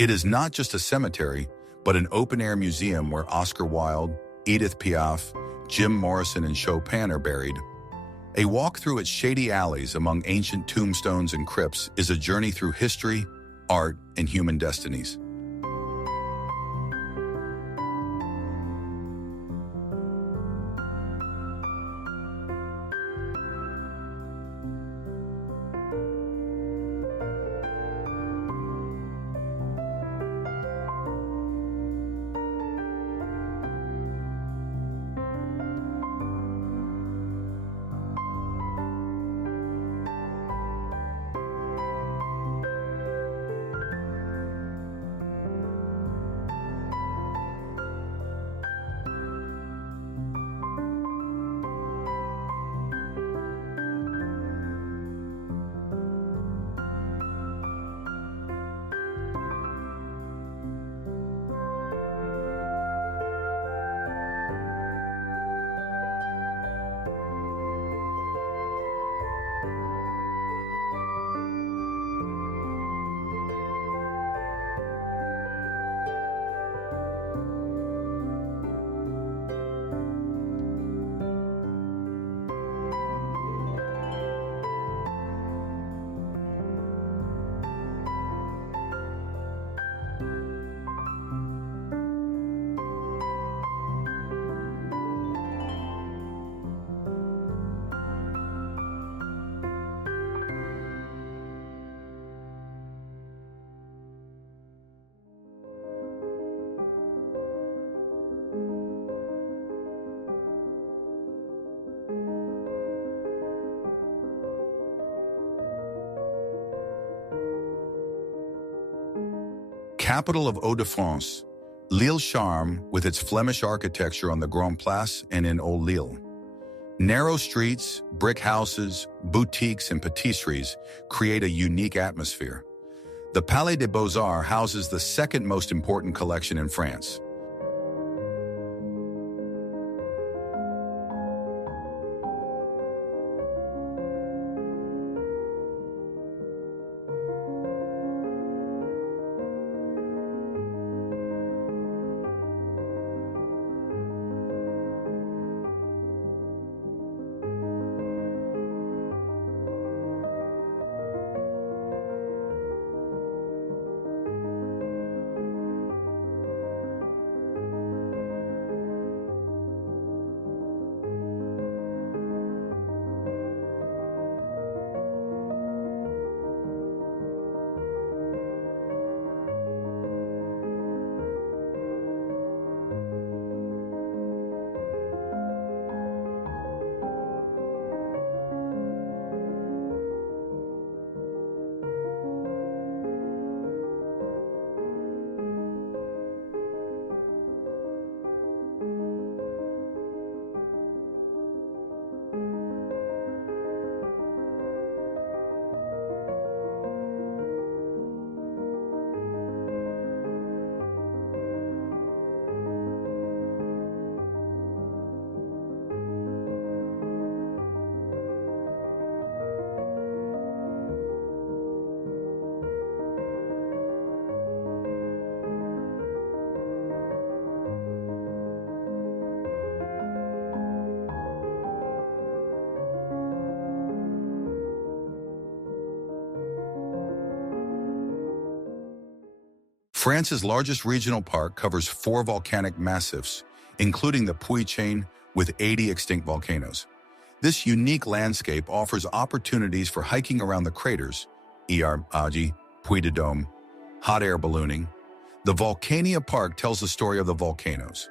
It is not just a cemetery, but an open-air museum where Oscar Wilde, Edith Piaf, Jim Morrison, and Chopin are buried. A walk through its shady alleys among ancient tombstones and crypts is a journey through history, art, and human destinies. Capital of Hauts-de-France, Lille's charm with its Flemish architecture on the Grand Place and in Old Lille. Narrow streets, brick houses, boutiques, and patisseries create a unique atmosphere. The Palais des Beaux-Arts houses the second most important collection in France. France's largest regional park covers 4 volcanic massifs, including the Puy chain with 80 extinct volcanoes. This unique landscape offers opportunities for hiking around the craters, Agi, Puy de Dôme, hot air ballooning. The Volcania Park tells the story of the volcanoes.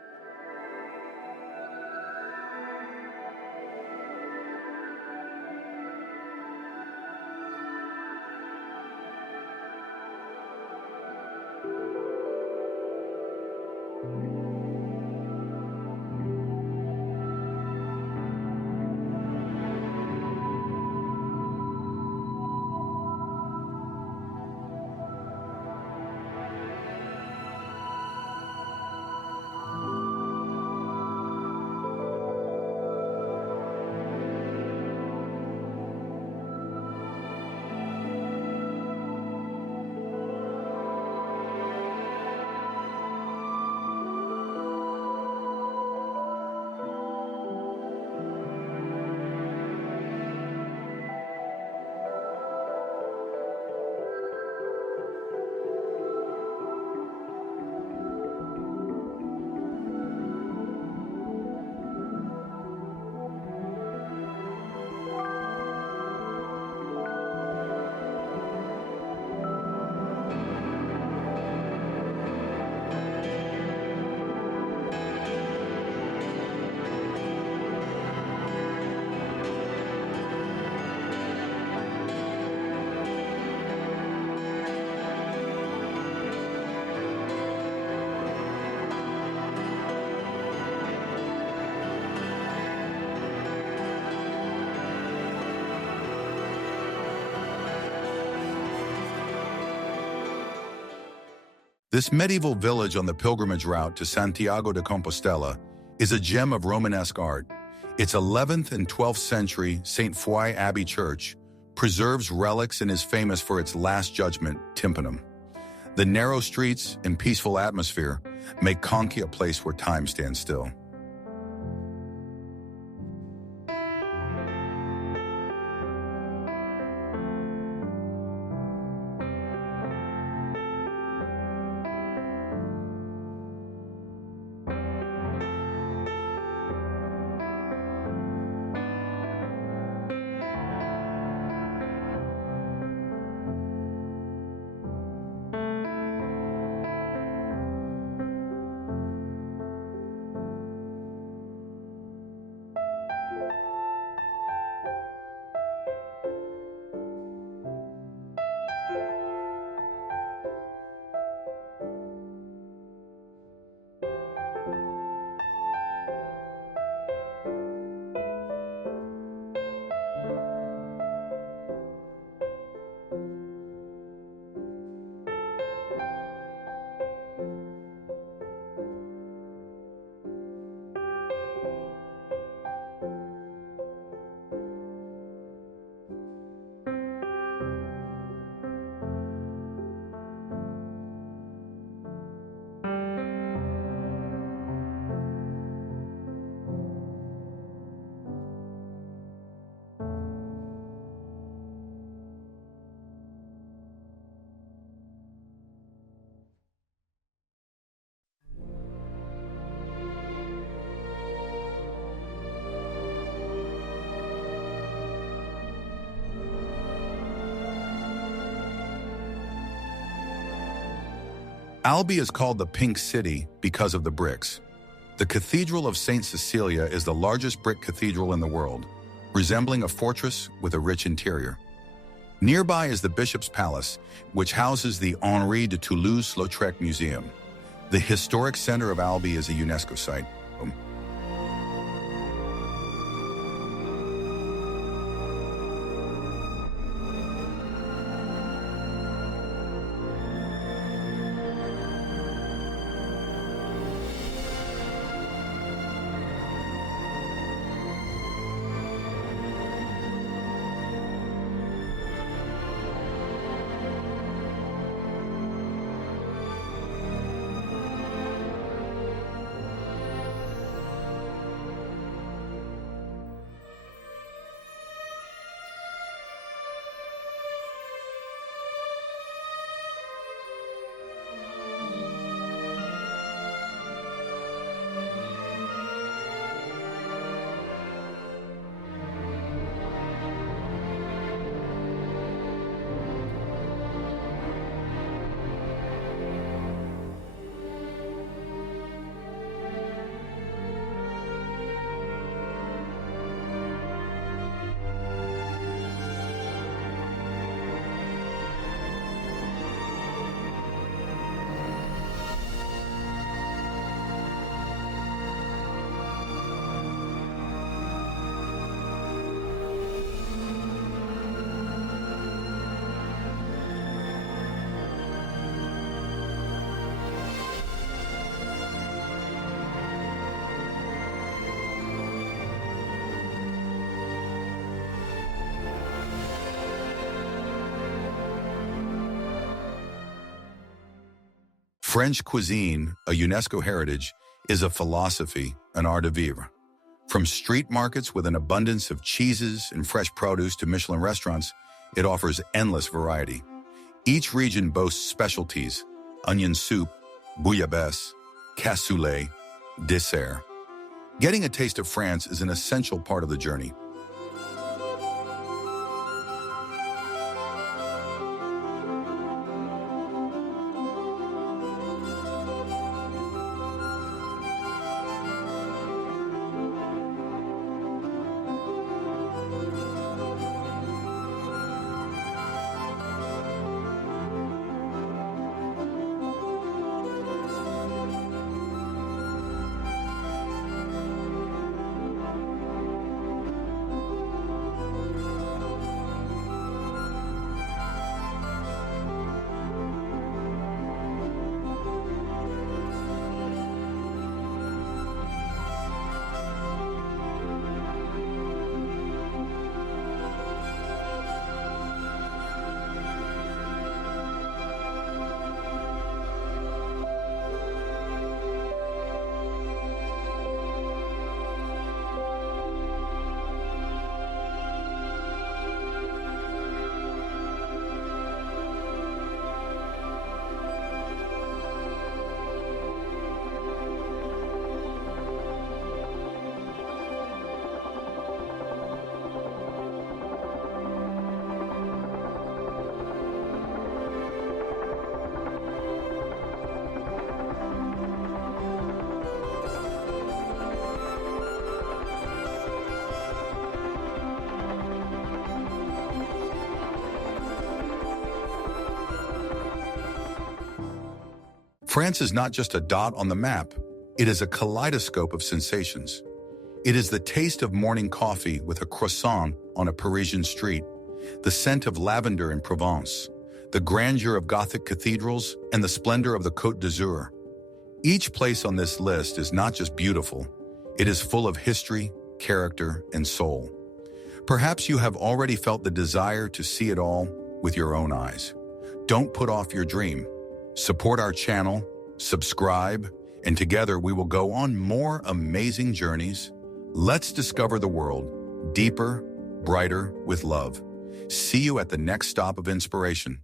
This medieval village on the pilgrimage route to Santiago de Compostela is a gem of Romanesque art. Its 11th and 12th century St. Foy Abbey church preserves relics and is famous for its Last Judgment tympanum. The narrow streets and peaceful atmosphere make Conky a place where time stands still. Albi is called the Pink City because of the bricks. The Cathedral of St. Cecilia is the largest brick cathedral in the world, resembling a fortress with a rich interior. Nearby is the Bishop's Palace, which houses the Henri de Toulouse-Lautrec Museum. The historic center of Albi is a UNESCO site. French cuisine, a UNESCO heritage, is a philosophy, an art de vivre. From street markets with an abundance of cheeses and fresh produce to Michelin restaurants, it offers endless variety. Each region boasts specialties: onion soup, bouillabaisse, cassoulet, dessert. Getting a taste of France is an essential part of the journey. France is not just a dot on the map, it is a kaleidoscope of sensations. It is the taste of morning coffee with a croissant on a Parisian street, the scent of lavender in Provence, the grandeur of Gothic cathedrals, and the splendor of the Côte d'Azur. Each place on this list is not just beautiful, it is full of history, character, and soul. Perhaps you have already felt the desire to see it all with your own eyes. Don't put off your dream. Support our channel, subscribe, and together we will go on more amazing journeys. Let's discover the world deeper, brighter, with love. See you at the next stop of inspiration.